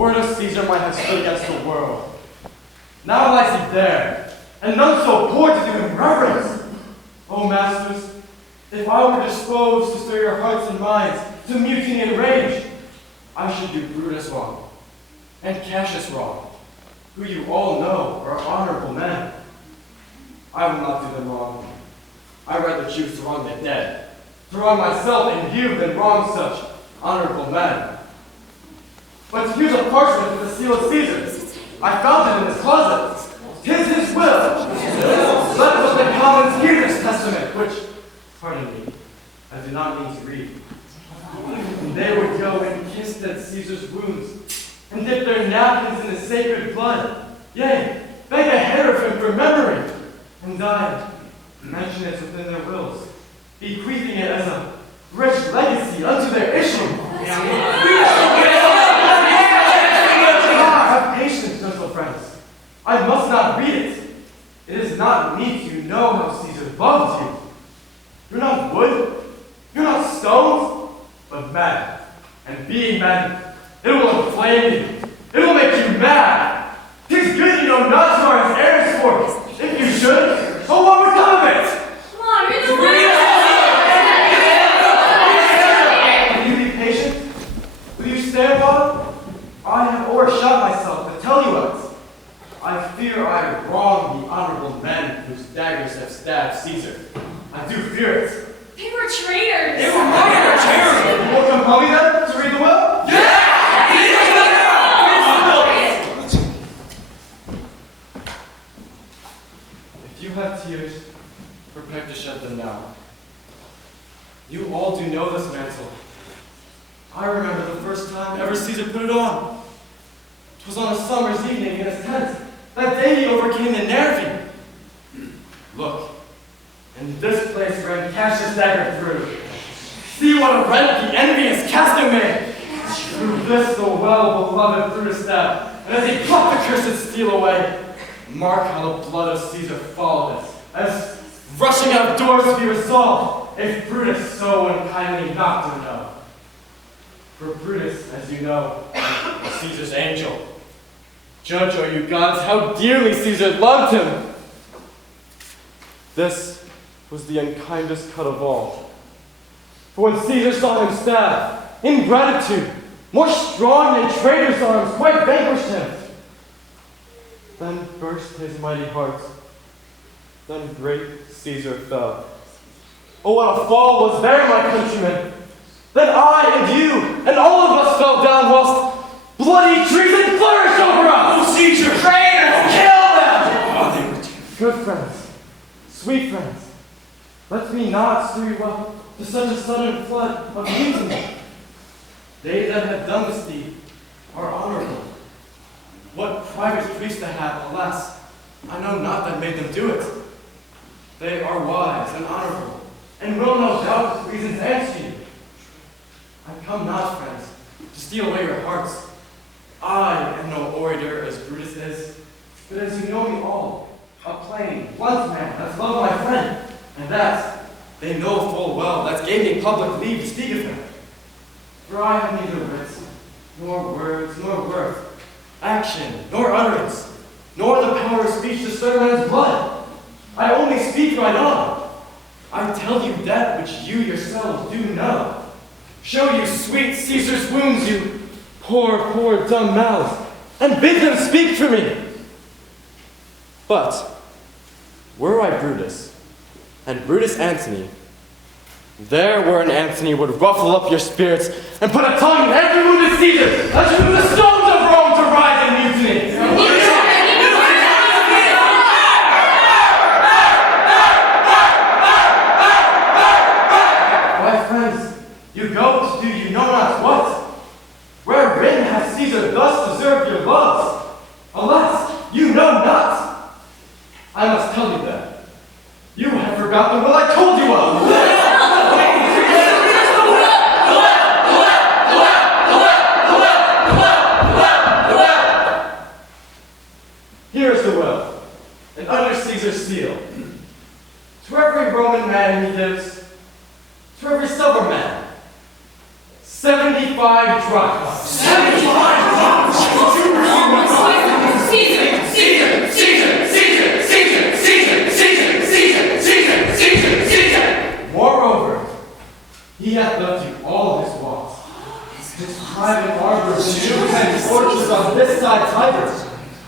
word of Caesar might have stood against the world. Now lies he there, and none so poor to do him reverence. O masters, if I were disposed to stir your hearts and minds to mutiny and rage, I should do Brutus wrong, and Cassius wrong, who you all know are honorable men. I will not do them wrong. I rather choose to wrong the dead, to wrong myself and you than wrong such honorable men. But here's a parchment with the seal of Caesar. I found it in his closet. 'Tis his will. Let the commons hear this testament, which, pardon me, I do not mean to read. And they would go and kiss at Caesar's wounds, and dip their napkins in his sacred blood. Yea, beg a hair of him for memory, and die. Mention it within their wills, bequeathing it as a rich legacy unto their issue. Have patience, gentle friends. I must not read it. It is not meet you know how Caesar loved you. You're not wood, you're not stones, but men. And being men, it will inflame you. It will make you mad. 'Tis good you know not to are his heirs for. If you should, oh, what would come of it? Come on, read the word. Will you be patient? Will you stand on? I have overshot myself to tell you else. I fear I have wronged the honorable men whose daggers have stabbed Caesar. I do fear it. They were traitors. They were murderers. You will compel me then to read the will? If you have tears, prepare to shed them now. You all do know this mantle. I remember the first time ever Caesar put it on. 'Twas on a summer's evening in his tent. That day he overcame the Nervi. Look, in this place ran Cassius' dagger through. See what a rent the envious Castor made. Through this the well-beloved Brutus stabbed, and as he plucked the cursed steel away, mark how the blood of Caesar followed it, as rushing out of doors to be resolved, if Brutus so unkindly not to know. For Brutus, as you know, was Caesar's angel. Judge, O you gods, how dearly Caesar loved him. This was the unkindest cut of all. For when Caesar saw him stabbed, ingratitude, more strong than traitor's arms, quite vanquished him. Then burst his mighty heart. Then great Caesar fell. Oh, what a fall was there, my countrymen! Then I and you and all of us fell down whilst bloody treason flourished over us! Oh, Caesar! Traitors! Kill them! Oh, they were Good friends, sweet friends, let me not stir you up to such a sudden flood of mutiny. They that have done this deed are honorable. What private priest they have, alas, I know not that made them do it. They are wise and honorable, and will no doubt with reasons answer you. I come not, friends, to steal away your hearts. I am no orator as Brutus is, but as you know me all, a plain, blunt man that's loved my friend, and that they know full well that's gave me public leave to speak of him. For I have neither wits, nor words, nor worth, action, nor utterance, nor the power of speech to stir men's blood. I only speak right on. I tell you that which you yourselves do know. Show you sweet Caesar's wounds, you poor dumb mouths, and bid them speak for me. But were I Brutus, and Brutus Antony, there where an Antony would ruffle up your spirits and put a tongue in every wounded Caesar, as you do the stones of Rome to rise in mutiny. My friends, you go to do you know not what. Wherein has Caesar thus deserved your loves? Alas, you know not. I must tell you that. You have forgotten what I told you of. Here is the will, and under Caesar's seal. To every Roman man he gives, to every silver man, 75 drachmas. 75 drachmas! Moreover, he hath left you all his walls, his private arbors and independent orchards on this side Tiber.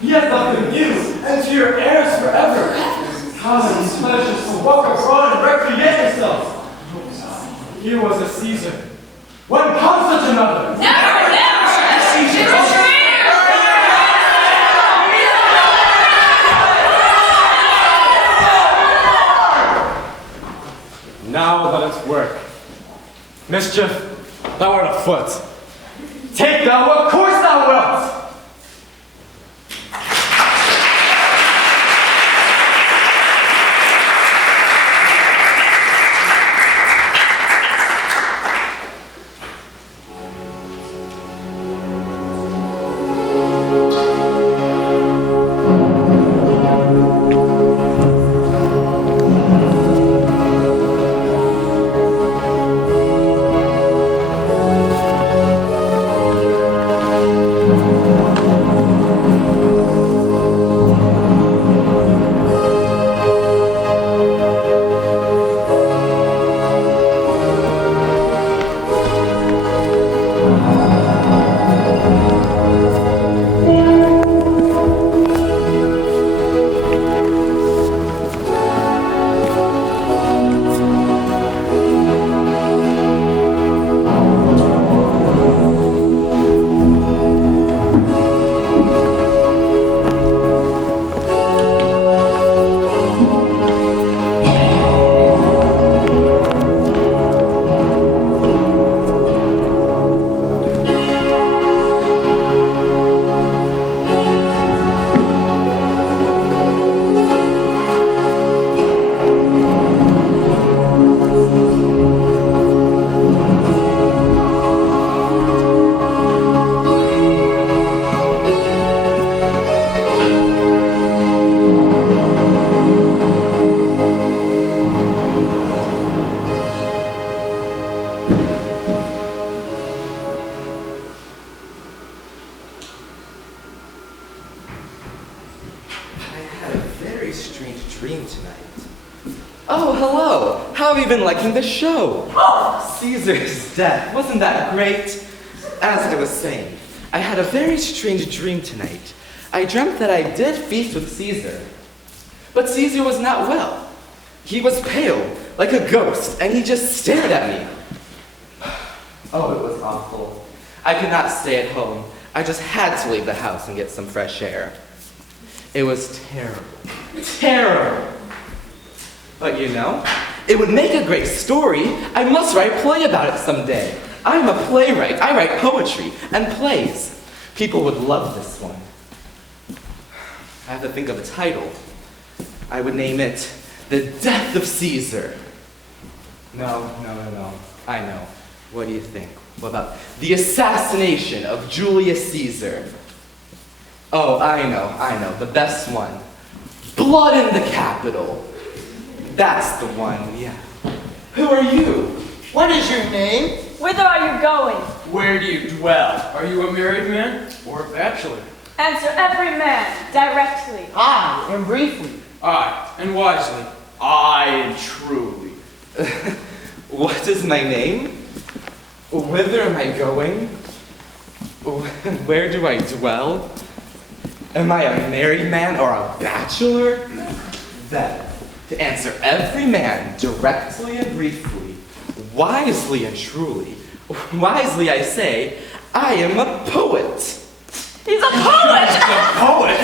He hath left them you and to your heirs forever. Come in these pleasures to walk abroad and recreate yourselves. Here was a Caesar. When comes such another? Never, never! Caesar! Now let us work. Mischief, thou art afoot. Take thou what course thou wilt! Been liking the show. Caesar's death. Wasn't that great? As I was saying, I had a very strange dream tonight. I dreamt that I did feast with Caesar. But Caesar was not well. He was pale, like a ghost, and he just stared at me. Oh, it was awful. I could not stay at home. I just had to leave the house and get some fresh air. It was terrible. Terrible. But you know, it would make a great story. I must write a play about it someday. I'm a playwright. I write poetry and plays. People would love this one. I have to think of a title. I would name it The Death of Caesar. No. I know. What do you think? What about The Assassination of Julius Caesar? Oh, I know. The best one. Blood in the Capitol. That's the one, yeah. Who are you? What is your name? Whither are you going? Where do you dwell? Are you a married man or a bachelor? Answer every man directly. Aye, and briefly. Aye, and wisely. Aye, and truly. What is my name? Whither am I going? Where do I dwell? Am I a married man or a bachelor? Then, to answer every man directly and briefly, wisely and truly, wisely I say, I am a poet. He's a poet! A poet?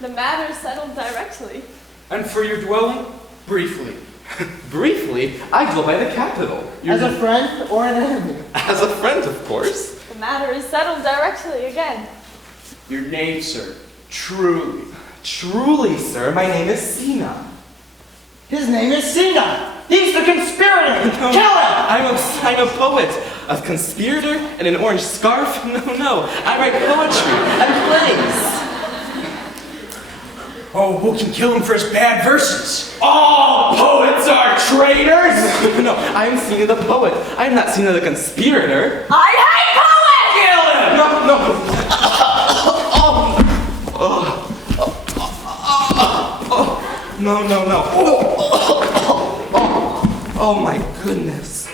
The matter is settled directly. And for your dwelling? Briefly. Briefly, I dwell by the Capitol. As a friend or an enemy? As a friend, of course. The matter is settled directly again. Your name, sir. Truly. Truly, sir, my name is Sina. His name is Sina. He's the conspirator. Kill him! I'm a poet. A conspirator and an orange scarf? No. I write poetry and plays. Oh, who can kill him for his bad verses? All poets are traitors! No, I am seen as the poet. I am not seen as a conspirator. I hate poets! Kill him! No. Oh my goodness.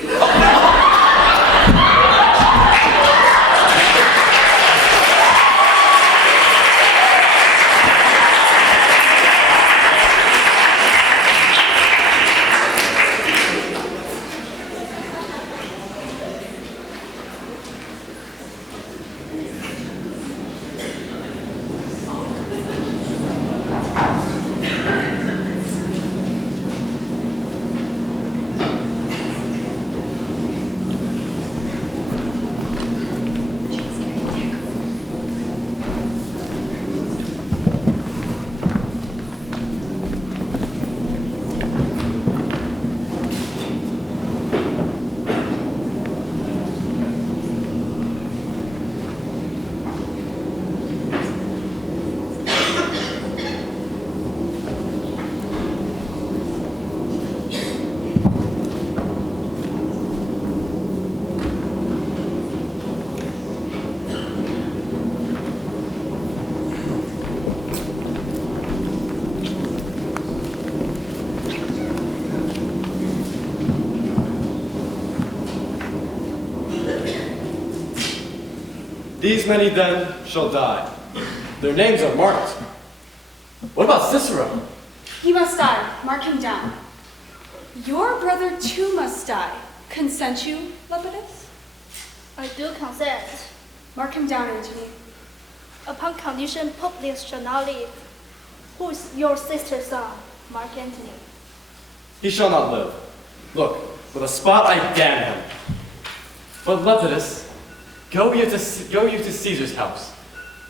These many then shall die. Their names are marked. What about Cicero? He must die. Mark him down. Your brother too must die. Consent you, Lepidus? I do consent. Mark him down, Antony. Upon condition Publius shall not live. Who is your sister's son, Mark Antony? He shall not live. Look, with a spot I damn him. But Lepidus, go you to Caesar's house.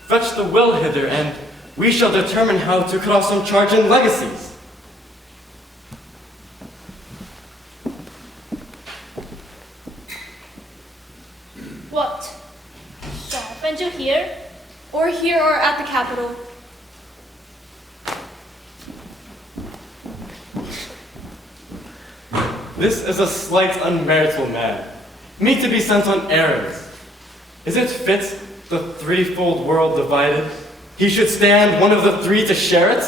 Fetch the will hither, and we shall determine how to cut off some charge in legacies. What? Shall I find you here? Or here or at the Capitol. This is a slight unmeritable man, meet to be sent on errands. Is it fit, the threefold world divided, he should stand one of the three to share it?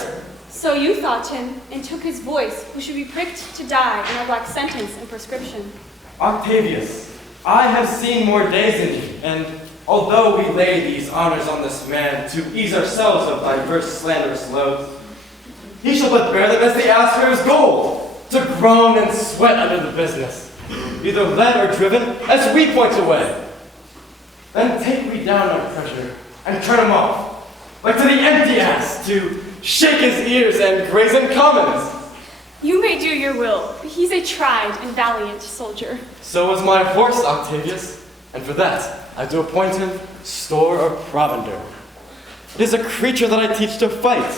So you thought him, and took his voice, who should be pricked to die in our black sentence and prescription. Octavius, I have seen more days than you, and although we lay these honors on this man to ease ourselves of diverse slanderous loads, he shall but bear them as the ass for his gold, to groan and sweat under the business, either led or driven, as we point away. Then take we down our treasure, and turn him off, like to the empty ass, to shake his ears and graze in commons. You may do your will, but he's a tried and valiant soldier. So is my horse, Octavius, and for that I do appoint him store or provender. It is a creature that I teach to fight,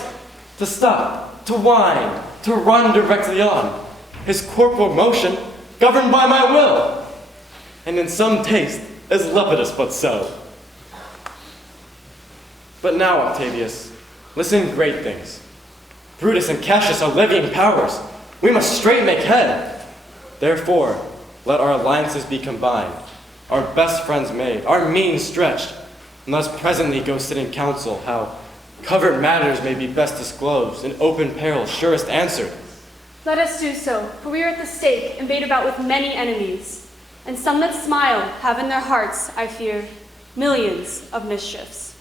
to stop, to wind, to run directly on, his corporal motion governed by my will, and in some taste is Lepidus but so. But now, Octavius, listen great things. Brutus and Cassius are levying powers. We must straight make head. Therefore, let our alliances be combined, our best friends made, our means stretched, and let's presently go sit in council how covered matters may be best disclosed, and open peril surest answered. Let us do so, for we are at the stake, and bait about with many enemies. And some that smile have in their hearts, I fear, millions of mischiefs.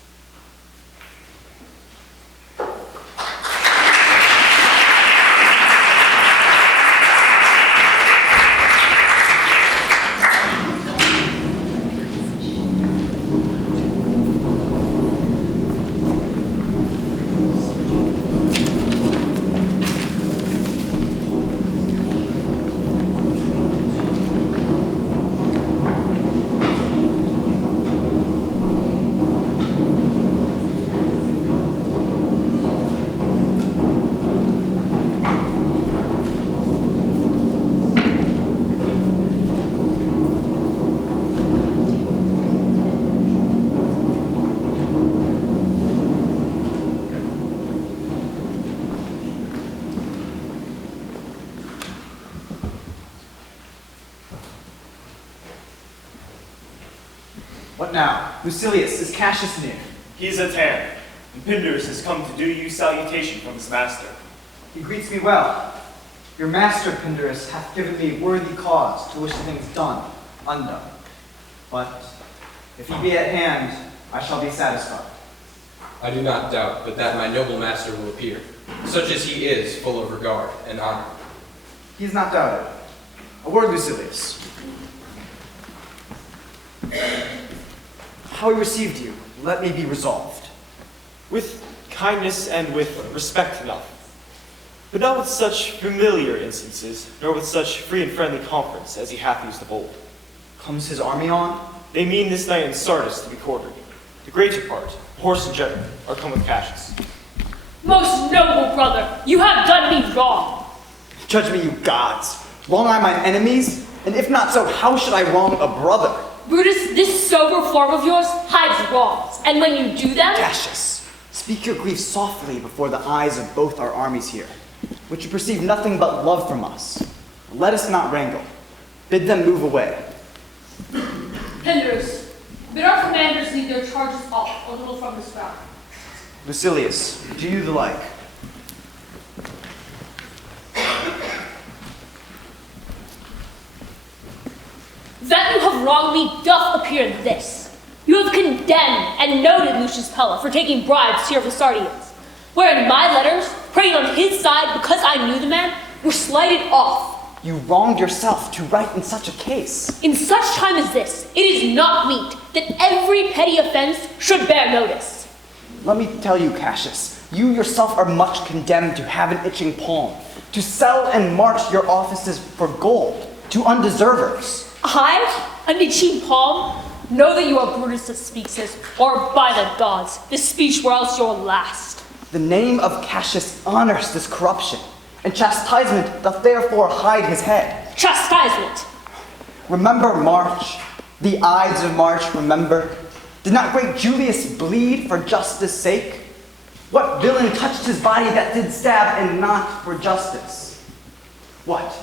What now? Lucilius, is Cassius near? He is at hand, and Pindorus has come to do you salutation from his master. He greets me well. Your master, Pindorus, hath given me worthy cause to wish the things done, undone. But if he be at hand, I shall be satisfied. I do not doubt but that my noble master will appear, such as he is, full of regard and honor. He is not doubted. A word, Lucilius. How he received you, let me be resolved. With kindness and with respect enough, but not with such familiar instances, nor with such free and friendly conference as he hath used of old. Comes his army on? They mean this night in Sardis to be quartered. The greater part, horse and general, are come with Cassius. Most noble brother, you have done me wrong. Judge me, you gods. Wrong I mine enemies? And if not so, how should I wrong a brother? Brutus, this sober form of yours hides wrongs, and when you do them... Cassius, speak your grief softly before the eyes of both our armies here, which you perceive nothing but love from us. Let us not wrangle. Bid them move away. Pindorus, bid our commanders lead their charges off a little from this ground. Lucilius, do you the like. That you have wronged me doth appear in this. You have condemned and noted Lucius Pella for taking bribes to your Phasardians, wherein my letters, praying on his side because I knew the man, were slighted off. You wronged yourself to write in such a case. In such time as this, it is not meet that every petty offense should bear notice. Let me tell you, Cassius, you yourself are much condemned to have an itching palm, to sell and march your offices for gold, to undeservers. I, an itching palm, know that you are Brutus that speaks this, or by the gods, this speech were else your last. The name of Cassius honors this corruption, and chastisement doth therefore hide his head. Chastisement! Remember March, the Ides of March, remember? Did not great Julius bleed for justice' sake? What villain touched his body that did stab and not for justice? What?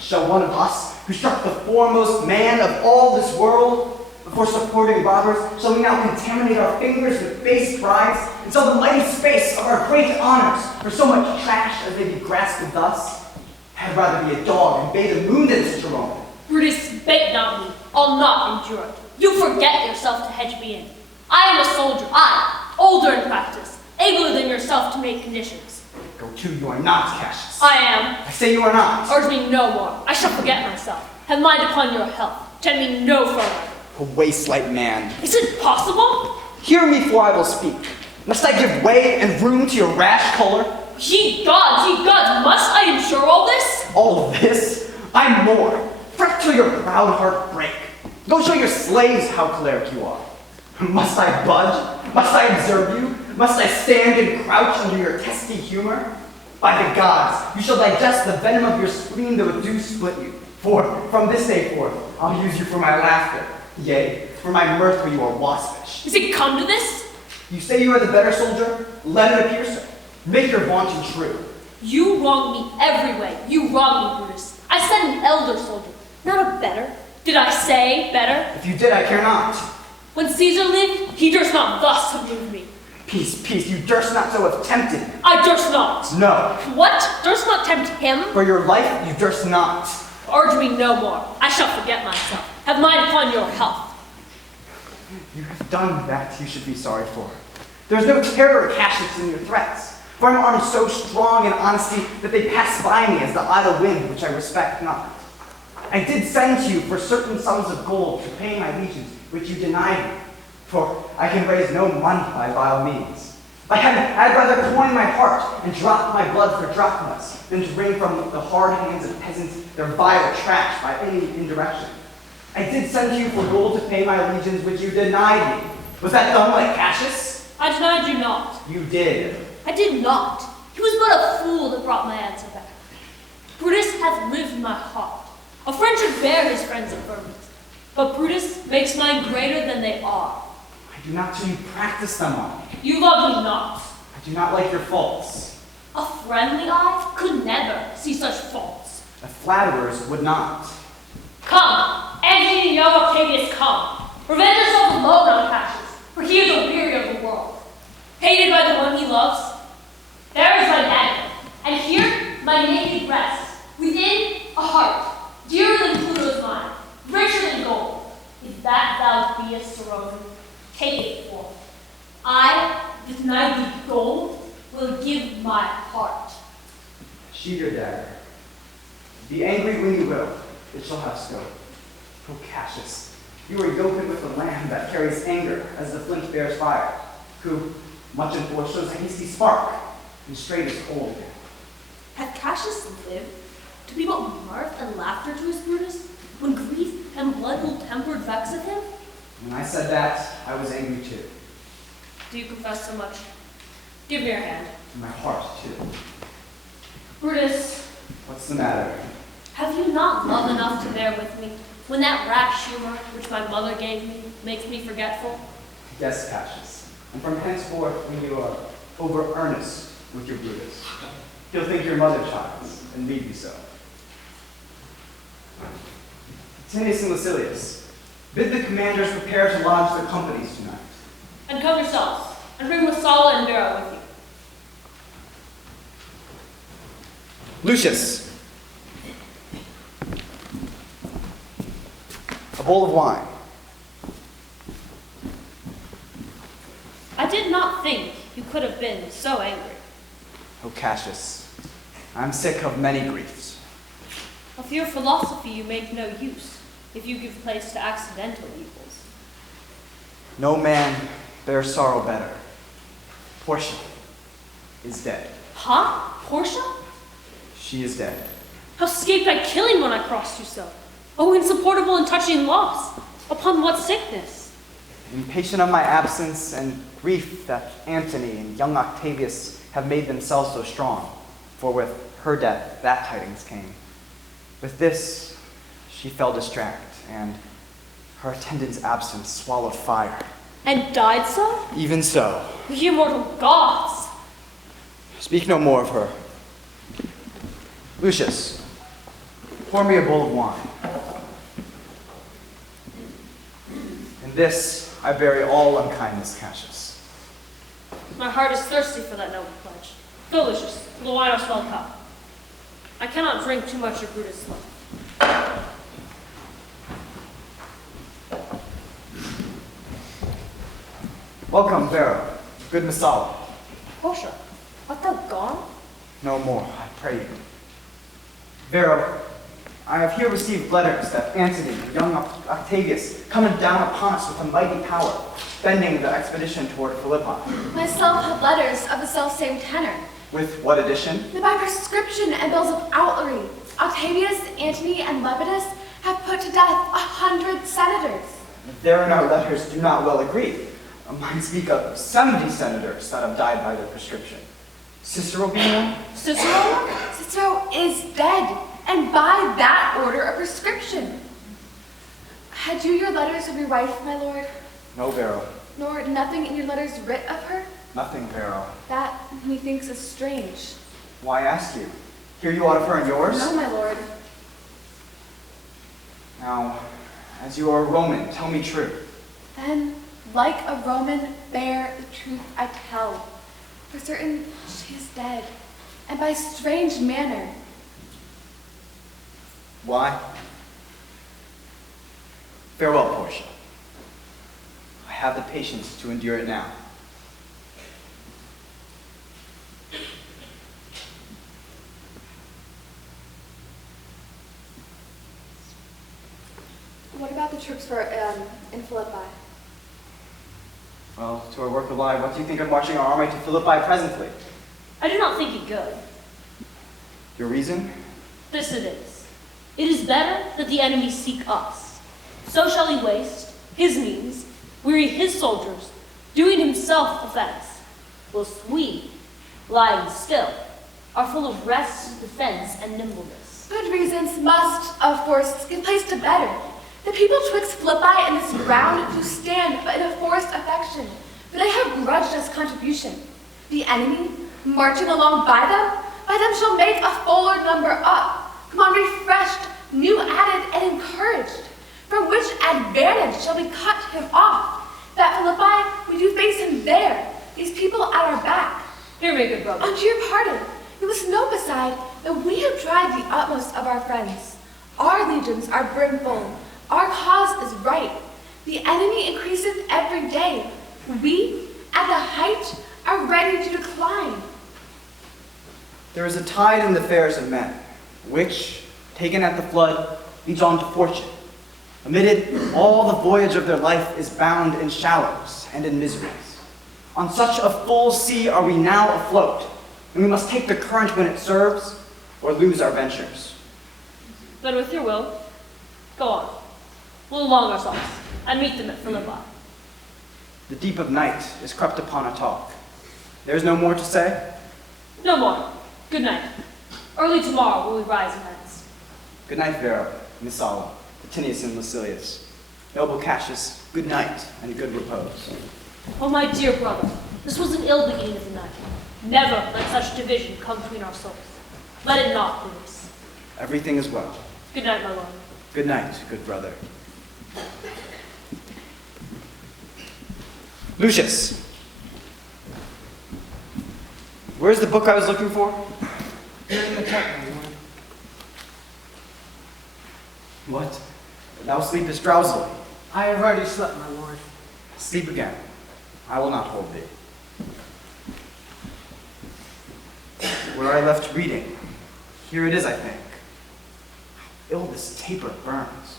Shall one of us, who struck the foremost man of all this world, before supporting robbers, shall we now contaminate our fingers with base bribes, and sell the mighty space of our great honors for so much trash as they be grasped thus? I'd rather be a dog and bathe the moon than such a Roman. Brutus, bait not me. I'll not endure it. You forget yourself to hedge me in. I am a soldier, I, older in practice, abler than yourself to make conditions. Go to, you are not, Cassius. I am. I say you are not. Urge me no more. I shall forget myself. Have mind upon your health. Tend me no further. A waste-like man. Is it possible? Hear me, for I will speak. Must I give way and room to your rash choler? Ye gods, must I endure all this? All this? I'm more. Fret till your proud heart break. Go show your slaves how choleric you are. Must I budge? Must I observe you? Must I stand and crouch under your testy humor? By the gods, you shall digest the venom of your spleen though it do split you. For from this day forth, I'll use you for my laughter. Yea, for my mirth where you are waspish. Is it come to this? You say you are the better soldier? Let it appear so. Make your vaunting true. You wrong me every way. You wrong me, Brutus. I said an elder soldier, not a better. Did I say better? If you did, I care not. When Caesar lived, he durst not thus have moved me. Peace, peace, you durst not so have tempted me. I durst not. No. What? Durst not tempt him? For your life, you durst not. Urge me no more. I shall forget myself. Have mind upon your health. You have done that you should be sorry for. There is no terror, Cassius, in your threats. For I'm armed so strong in honesty that they pass by me as the idle wind, which I respect not. I did send to you for certain sums of gold to pay my legions, which you denied me. For I can raise no money by vile means. By heaven, I'd rather coin my heart and drop my blood for drachmas than to wring from the hard hands of peasants their vile trash by any indirection. I did send to you for gold to pay my legions, which you denied me. Was that done like Cassius? I denied you not. You did. I did not. He was but a fool that brought my answer back. Brutus hath lived in my heart. A friend should bear his friend's infirmities, but Brutus makes mine greater than they are. I do not till you practice them on me. You love me not. I do not like your faults. A friendly eye could never see such faults. The flatterers would not. Come, Antony and young Octavius, come. Revenge yourself alone on Cassius, for he is a weary of the world. Hated by the one he loves. There is my dagger, and here my naked breast, within a heart, dearer than Pluto's mine, richer than gold. If that thou beest, Roman, take it forth. I, that deny thee gold, will give my heart. Sheathe your dagger. Be angry when you will, it shall have scope. O Cassius, you are yoked with a lamb that carries anger as the flint bears fire, who, much in force, shows a hasty spark, and straight is cold again. Hath Cassius lived to be but mirth and laughter to his Brutus, when grief and blood will tempered vexeth him? When I said that, I was angry too. Do you confess so much? Give me your hand. And my heart too. Brutus, What's the matter? have you not love enough to bear with me, when that rash humor which my mother gave me makes me forgetful? Yes, Cassius. And from henceforth, when you are over earnest with your Brutus, he'll think your mother chides, and leave you so. Tinius and Lucilius, bid the commanders prepare to lodge their companies tonight. And come yourselves, and bring Masala and Vera with you. Lucius, a bowl of wine. I did not think you could have been so angry. O Cassius, I'm sick of many griefs. Of your philosophy you make no use, if you give place to accidental evils. No man bears sorrow better. Portia is dead. Huh? Portia? She is dead. How escaped I killing when I crossed you so? Oh, insupportable and touching loss! Upon what sickness? Impatient of my absence and grief that Antony and young Octavius have made themselves so strong, for with her death that tidings came. With this, she fell distract, and her attendant's absence swallowed fire. And died so? Even so. The immortal gods! Speak no more of her. Lucius, pour me a bowl of wine. In this I bury all unkindness, Cassius. My heart is thirsty for that noble pledge. Go, Lucius, the wine or swell cup. I cannot drink too much of Brutus' love. Welcome, Vero. Good Masala. Portia, art thou gone? No more, I pray you. Vero, I have here received letters that Antony and young Octavius coming down upon us with a mighty power, bending the expedition toward Philippi. Myself had letters of the self-same tenor, With what addition? that by prescription and bills of outlawry, Octavius, Antony, and Lepidus have put to death 100 senators. There in our letters do not well agree. Mine speak of 70 senators that have died by their prescription. Cicero being one? Cicero? Cicero is dead, and by that order of prescription. Had you your letters of your wife, my lord? No, Vero. Nor nothing in your letters writ of her? Nothing, Vero. That, methinks, is strange. Why ask you? Hear you aught of her in yours? No, my lord. Now, as you are a Roman, tell me true. Then, like a Roman, bear the truth I tell. For certain, she is dead, and by strange manner. Why? Farewell, Portia. I have the patience to endure it now. What about the troops in Philippi? Well, to our work alive, what do you think of marching our army to Philippi presently? I do not think it good. Your reason? This it is. It is better that the enemy seek us. So shall he waste his means, weary his soldiers, doing himself offense, whilst we, lying still, are full of rest, defense, and nimbleness. Good reasons must, of course, give place to better. The people twixt Philippi and this ground do stand but in a forced affection, for they have grudged us contribution. The enemy, marching along by them shall make a fuller number up, come on refreshed, new added, and encouraged. From which advantage shall we cut him off? That Philippi, we do face him there, these people at our back. Hear me, good brother. Unto your pardon, you must know beside that we have tried the utmost of our friends. Our legions are brimful. Our cause is right. The enemy increaseth every day. We, at the height, are ready to decline. There is a tide in the affairs of men, which, taken at the flood, leads on to fortune. Amid it, all the voyage of their life is bound in shallows and in miseries. On such a full sea are we now afloat, and we must take the current when it serves, or lose our ventures. Then with your will, go on. We'll along ourselves, and meet them at Philippi. The deep of night is crept upon a talk. There is no more to say? No more. Good night. Early tomorrow will we rise hence. Good night, Vero, Messala, Vatinius and Lucilius. Noble Cassius, good night and good repose. Oh, my dear brother, this was an ill beginning of the night. Never let such division come between our souls. Let it not, please. Everything is well. Good night, my lord. Good night, good brother. Lucius, where's the book I was looking for? Here in the tent, my lord. What? Thou sleepest drowsily. I have already slept, my lord. Sleep again. I will not hold thee. Where I left reading. Here it is, I think. How ill this taper burns.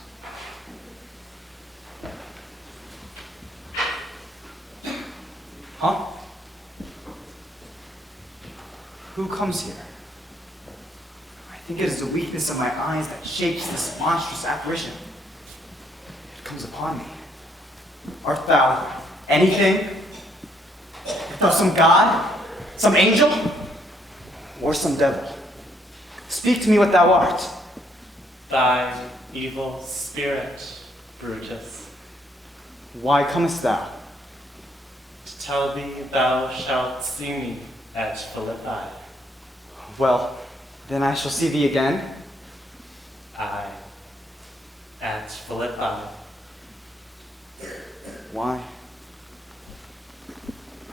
Huh? Who comes here? I think it is the weakness of my eyes that shapes this monstrous apparition. It comes upon me. Art thou anything? Art thou some god? Some angel? Or some devil? Speak to me what thou art. Thy evil spirit, Brutus. Why comest thou? To tell thee thou shalt see me at Philippi. Well, then I shall see thee again. Aye, at Philippi. Why?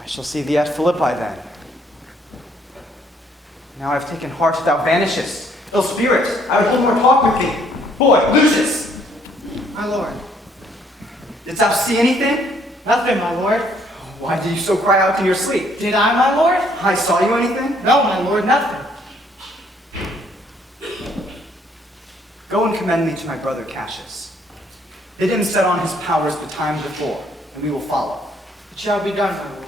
I shall see thee at Philippi then. Now I have taken heart thou vanishest. Ill spirit, I would hold more talk with thee. Boy, Lucius! My lord. Didst thou see anything? Nothing, my lord. Why did you so cry out in your sleep? Did I, my lord? I saw you anything? No, my lord, nothing. Go and commend me to my brother Cassius. Bid him set on his powers the time before, and we will follow. It shall be done, my lord.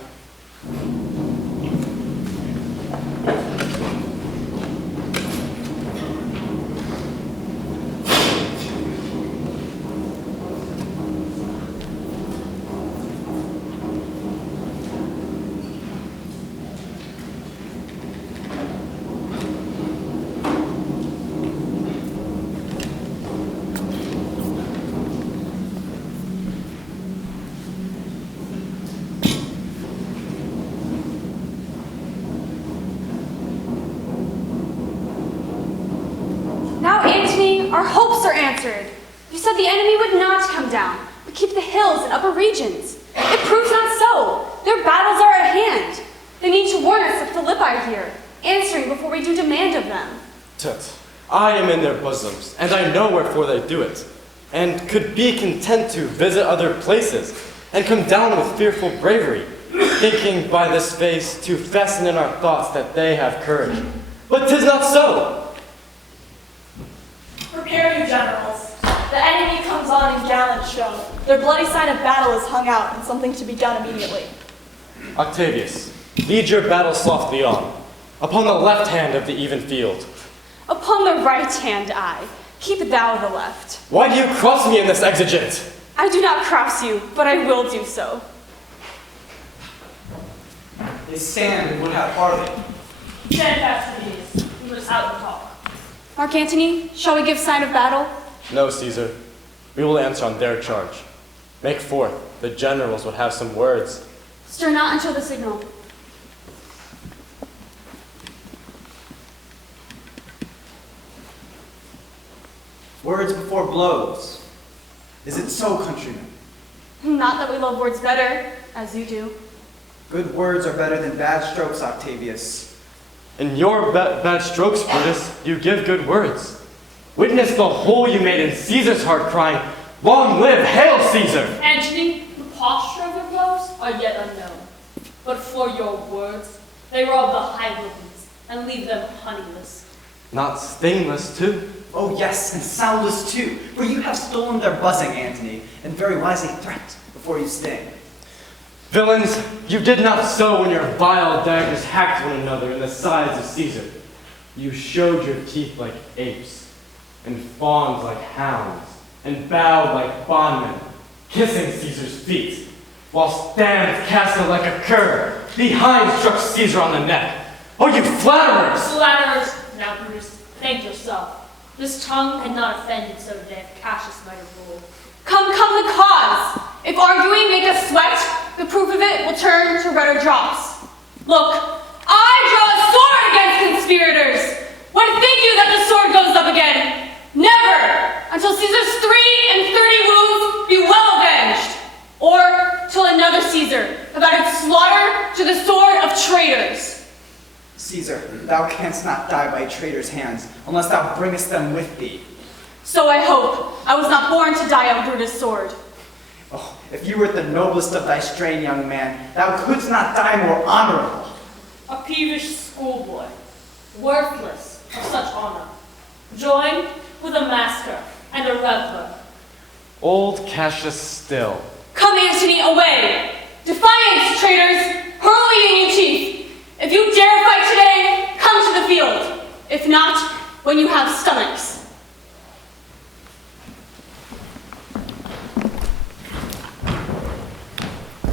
Now, Antony, our hopes are answered. You said the enemy would not come down, but keep the hills and upper regions. It proves not so. Their battles are at hand. They need to warn us of Philippi here, answering before we do demand of them. Tut, I am in their bosoms, and I know wherefore they do it, and could be content to visit other places, and come down with fearful bravery, thinking by this face to fasten in our thoughts that they have courage. But 'tis not so. Prepare you, generals. The enemy comes on in gallant show. Their bloody sign of battle is hung out, and something to be done immediately. Octavius, lead your battle softly on, upon the left hand of the even field. Upon the right hand, I. Keep thou the left. Why do you cross me in this exigent? I do not cross you, but I will do so. They stand and would have parley. Stand fast, Vatinius. We must out and talk. Mark Antony, shall we give sign of battle? No, Caesar. We will answer on their charge. Make forth. The generals would have some words. Stir not until the signal. Words before blows. Is it so, countrymen? Not that we love words better, as you do. Good words are better than bad strokes, Octavius. In your bad strokes, Brutus, you give good words. Witness the hole you made in Caesar's heart, crying, "Long live, hail Caesar!" Antony, the posture of your blows are yet unknown. But for your words, they rob the hive bees and leave them honeyless. Not stingless, too. Oh yes, and soundless too, for you have stolen their buzzing, Antony, and very wisely threat before you sting. Villains, you did not sow when your vile daggers hacked one another in the sides of Caesar. You showed your teeth like apes, and fawned like hounds, and bowed like bondmen, kissing Caesar's feet, while stamped Casca like a cur, behind struck Caesar on the neck. Oh, you flatterers! Flatterers! Now, Brutus, thank yourself. This tongue had not offended so today if Cassius might have ruled. Come, the cause. If arguing make us sweat, the proof of it will turn to redder drops. Look, I draw a sword against conspirators. When think you that the sword goes up again? Never, until Caesar's 33 wounds be well avenged, or till another Caesar have added slaughter to the sword of traitors. Caesar, thou canst not die by traitors' hands, unless thou bringest them with thee. So I hope. I was not born to die on Brutus' sword. Oh, if you wert the noblest of thy strain, young man, thou couldst not die more honorable. A peevish schoolboy, worthless of such honor, joined with a masker and a reveler. Old Cassius still. Come, Antony, away! Defiance, traitors! Hurl the Union chief! If you dare fight today, come to the field. If not, when you have stomachs.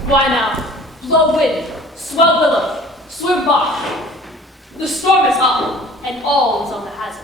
Why now? Blow wind, swell billow, swim bark. The storm is up, and all is on the hazard.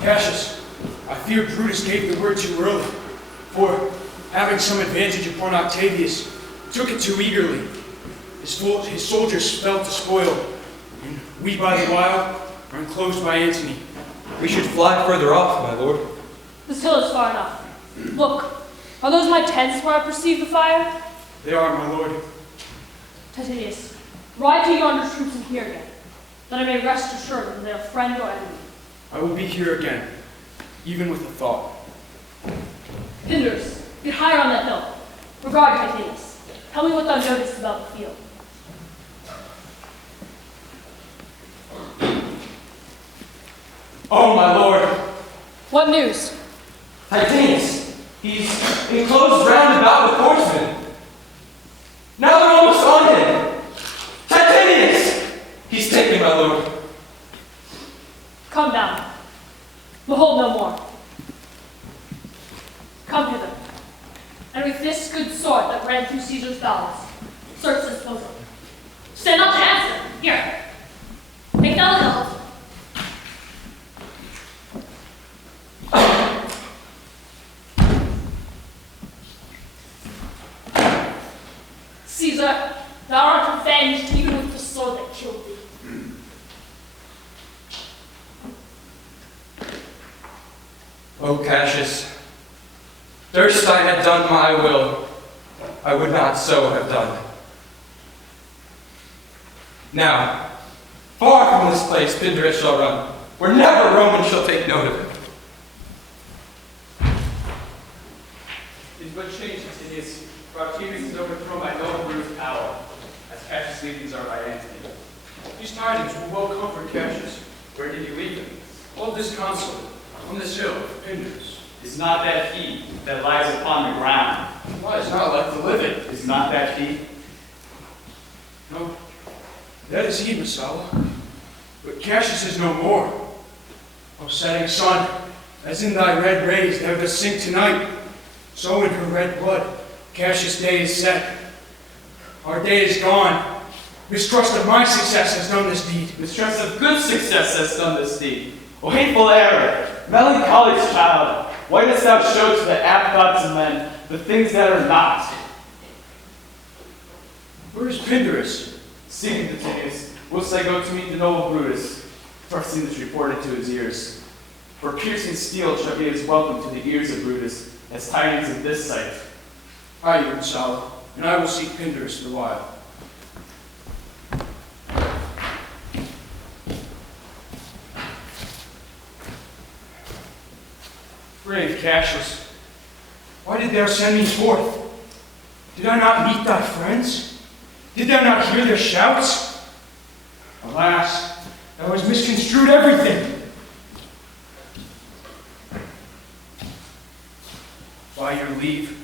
Cassius, I fear Brutus gave the word too early, for, having some advantage upon Octavius, took it too eagerly. His soldiers fell to spoil, and we by the while are enclosed by Antony. We should fly further off, my lord. This hill is far enough. Look, are those my tents where I perceive the fire? They are, my lord. Titinius, ride to yonder troops and here again, that I may rest assured whether they are friend or enemy. I will be here again, even with a thought. Hinders, get higher on that hill. Regard Titinius. Tell me what thou noticed about the field. Oh, my lord! What news? Titanius, he's enclosed round about with horsemen. Now they're almost on him. Titanius! He's taken, my lord. Come down. Behold no more. Come hither. And with this good sword that ran through Caesar's bowels, search his bosom. Stand up to answer. Here. Take down the note. Caesar, thou art avenged even with the sword that killed thee. O Cassius, durst I had done my will, I would not so have done. Now, far from this place Pindarus shall run, where never Roman shall take note of him. It is but change, Latinius, for Octavius is overthrown by no bruised power, as Cassius' legions are by Antony. These tidings will well comfort Cassius. Where did you leave them? All disconsolate, on this hill, Pindarus. Is not that he that lies upon the ground? Why, it's not like the living. Is not that he? No, that is he, Messala. But Cassius is no more. O setting sun, as in thy red rays thou dost sink tonight, so in her red blood Cassius' day is set. Our day is gone. Mistrust of my success has done this deed. Mistrust of good success has done this deed. O hateful error, melancholy's child, why dost thou show to the apt thoughts of men the things that are not? Where is Pindarus? Seeking Latinius, whilst I go to meet the noble Brutus, trusting this reported to his ears. For piercing steel shall be as welcome to the ears of Brutus as tidings of this sight. Aye, your Messala, and I will seek Pindarus the while. Brave Cassius, why did thou send me forth? Did I not meet thy friends? Did thou not hear their shouts? Alas, thou hast misconstrued everything. By your leave,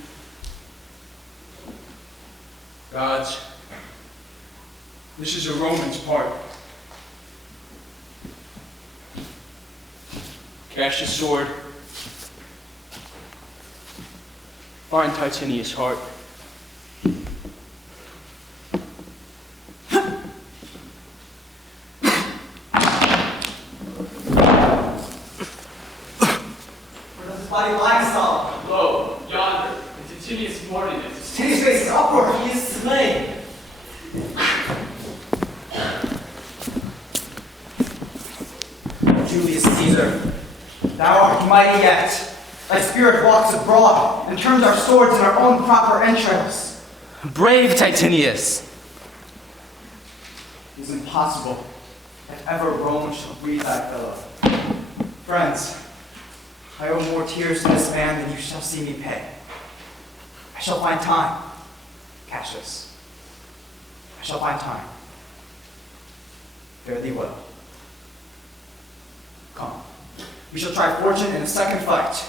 gods, this is a Roman's part. Cassius' sword, find Titinius' heart. Where does his body lie, Messala? Lo, yonder, and Titinius mourning it. Titinius' face is upward. He is slain. Julius Caesar, thou art mighty yet. Thy spirit walks abroad and turns our swords in our own proper entrails. Brave Titinius! It is impossible that ever Rome shall breathe thy fellow. Friends, I owe more tears to this man than you shall see me pay. I shall find time, Cassius. I shall find time. Fare thee well. Come, we shall try fortune in a second fight.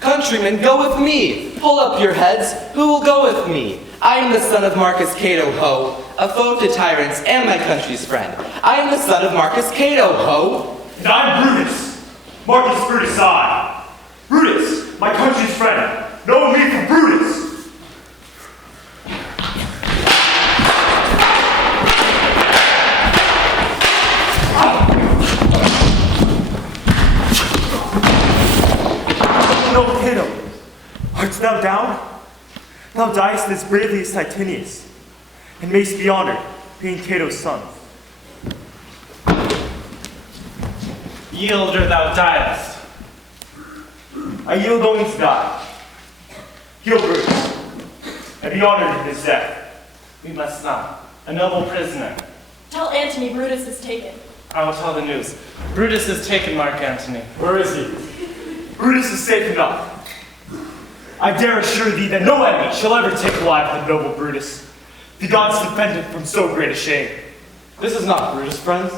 Countrymen, go with me! Pull up your heads! Who will go with me? I am the son of Marcus Cato, ho! A foe to tyrants and my country's friend. I am the son of Marcus Cato, ho! And I'm Brutus, Marcus Brutus I. Brutus, my country's friend. Know me for Brutus. Noble Cato, art thou down? Thou diest as bravely as Titinius, and mayst be honored, being Cato's son. Yield or thou diest. I yield only to die. Heal Brutus, and be honored in his death. We must not. A noble prisoner. Tell Antony Brutus is taken. I will tell the news. Brutus is taken, Mark Antony. Where is he? Brutus is safe enough. I dare assure thee that no enemy shall ever take alive the noble Brutus. The gods defend him from so great a shame. This is not Brutus, friends,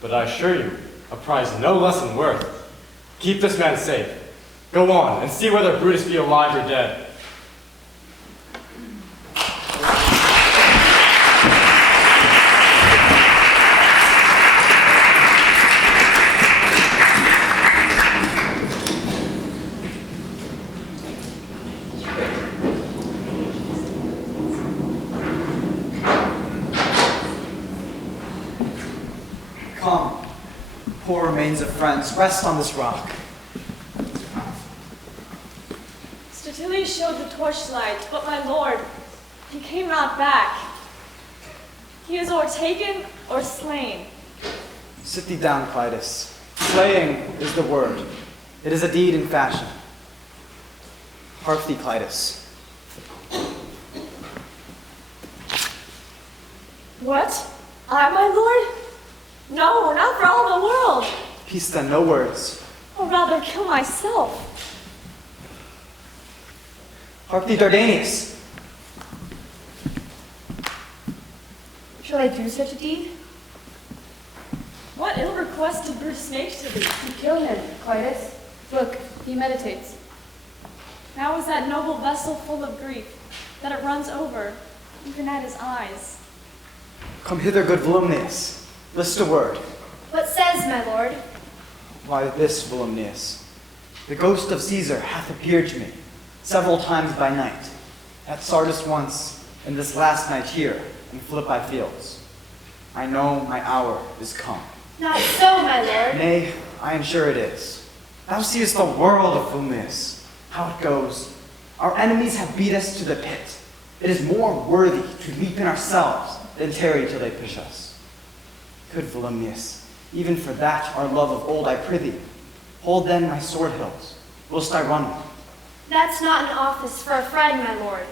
but I assure you, a prize no less in worth. Keep this man safe. Go on and see whether Brutus be alive or dead. Come, poor remains of friends, rest on this rock. Statilius showed the torchlight, but my lord, he came not back. He is or taken or slain. Sit thee down, Clitus. Slaying is the word. It is a deed in fashion. Hark thee, Clitus. What? I, my lord? No, not for all the world. Peace then, no words. Or rather kill myself. Hark thee, Dardanius. Shall I do such a deed? What ill request did Brutus make to thee? To kill him, Clitus. Look, he meditates. Now is that noble vessel full of grief, that it runs over, even at his eyes. Come hither, good Volumnius. List a word. What says, my lord? Why, this, Volumnius. The ghost of Caesar hath appeared to me several times by night, at Sardis once, and this last night here in Philippi fields. I know my hour is come. Not so, my lord. Nay, I am sure it is. Thou seest the world of Volumnius, how it goes. Our enemies have beat us to the pit. It is more worthy to leap in ourselves than tarry till they push us. Good Volumnius, even for that our love of old I prithee, hold then my sword hilts, whilst I run. That's not an office for a friend, my lord.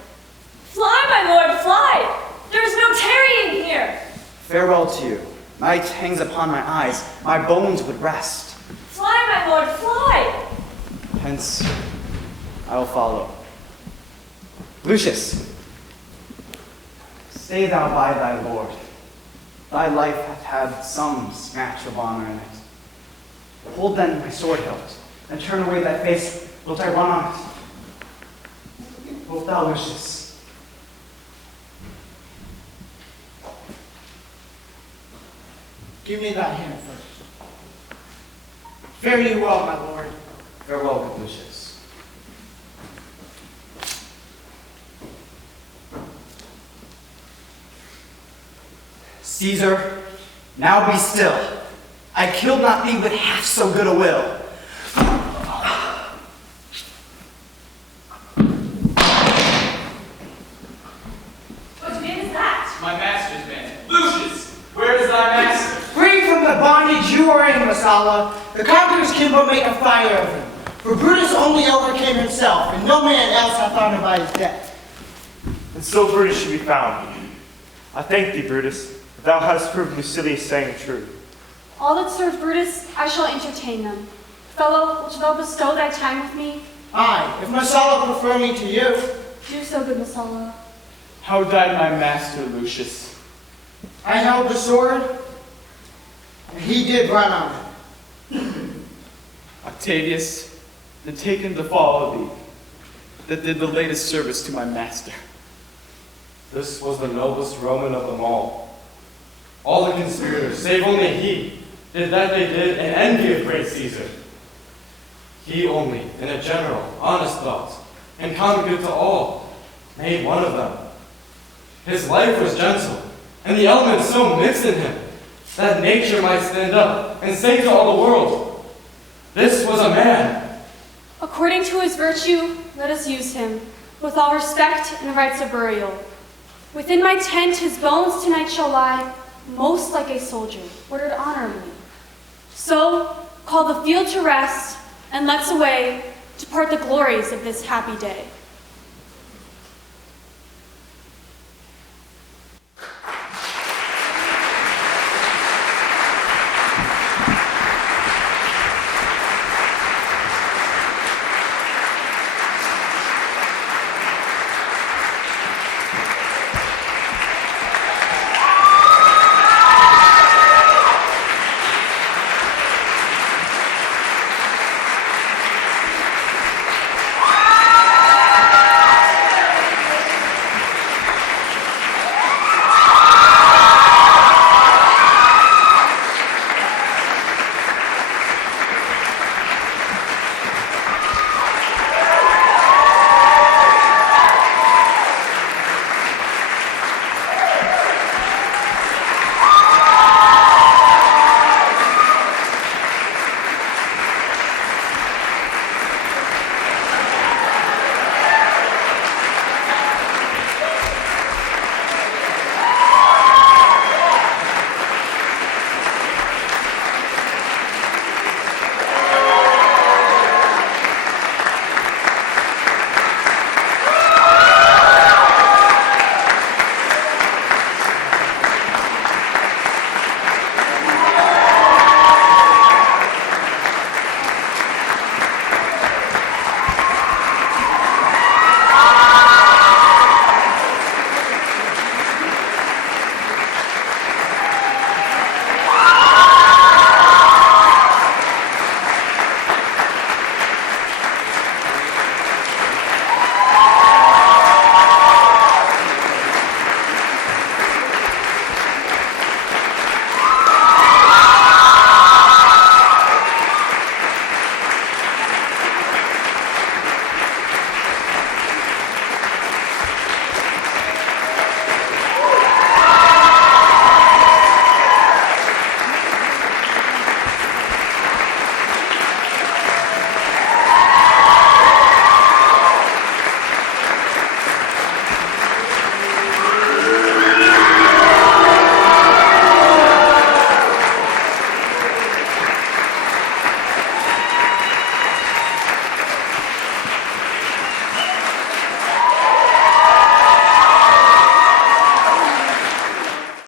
Fly, my lord, fly! There is no tarrying here. Farewell to you. Night hangs upon my eyes, my bones would rest. Fly, my lord, fly! Hence, I will follow. Lucius, stay thou by thy lord. Thy life hath had some snatch of honor in it. Hold then my sword hilt, and turn away thy face, wilt I run on it? Wilt thou, Lucius? Give me that hand first. Fare you well, my lord. Farewell, good Lucius. Caesar, now be still. I killed not thee with half so good a will. What man is that? My master's man. Lucius, where is thy master? Free from the bondage you are in, Messala, the conquerors can but make a fire of him. For Brutus only overcame himself, and no man else hath honored by his death. And so Brutus should be found. I thank thee, Brutus, that thou hast proved Lucilius' saying true. All that serve Brutus, I shall entertain them. Fellow, wilt thou bestow thy time with me? Aye, if Messala prefer me to you. Do so, good Messala. How died my master, Lucius? I held the sword, and he did run on it. Octavius, the taken to follow thee, that did the latest service to my master. This was the noblest Roman of them all. All the conspirators, save only he, did that they did in envy of great Caesar. He only, in a general, honest thought, and common good to all, made one of them. His life was gentle, and the elements so mixed in him, that nature might stand up and say to all the world, this was a man. According to his virtue, let us use him, with all respect and rites of burial. Within my tent his bones tonight shall lie, most like a soldier, ordered honorably. So, call the field to rest, and let's away depart the glories of this happy day.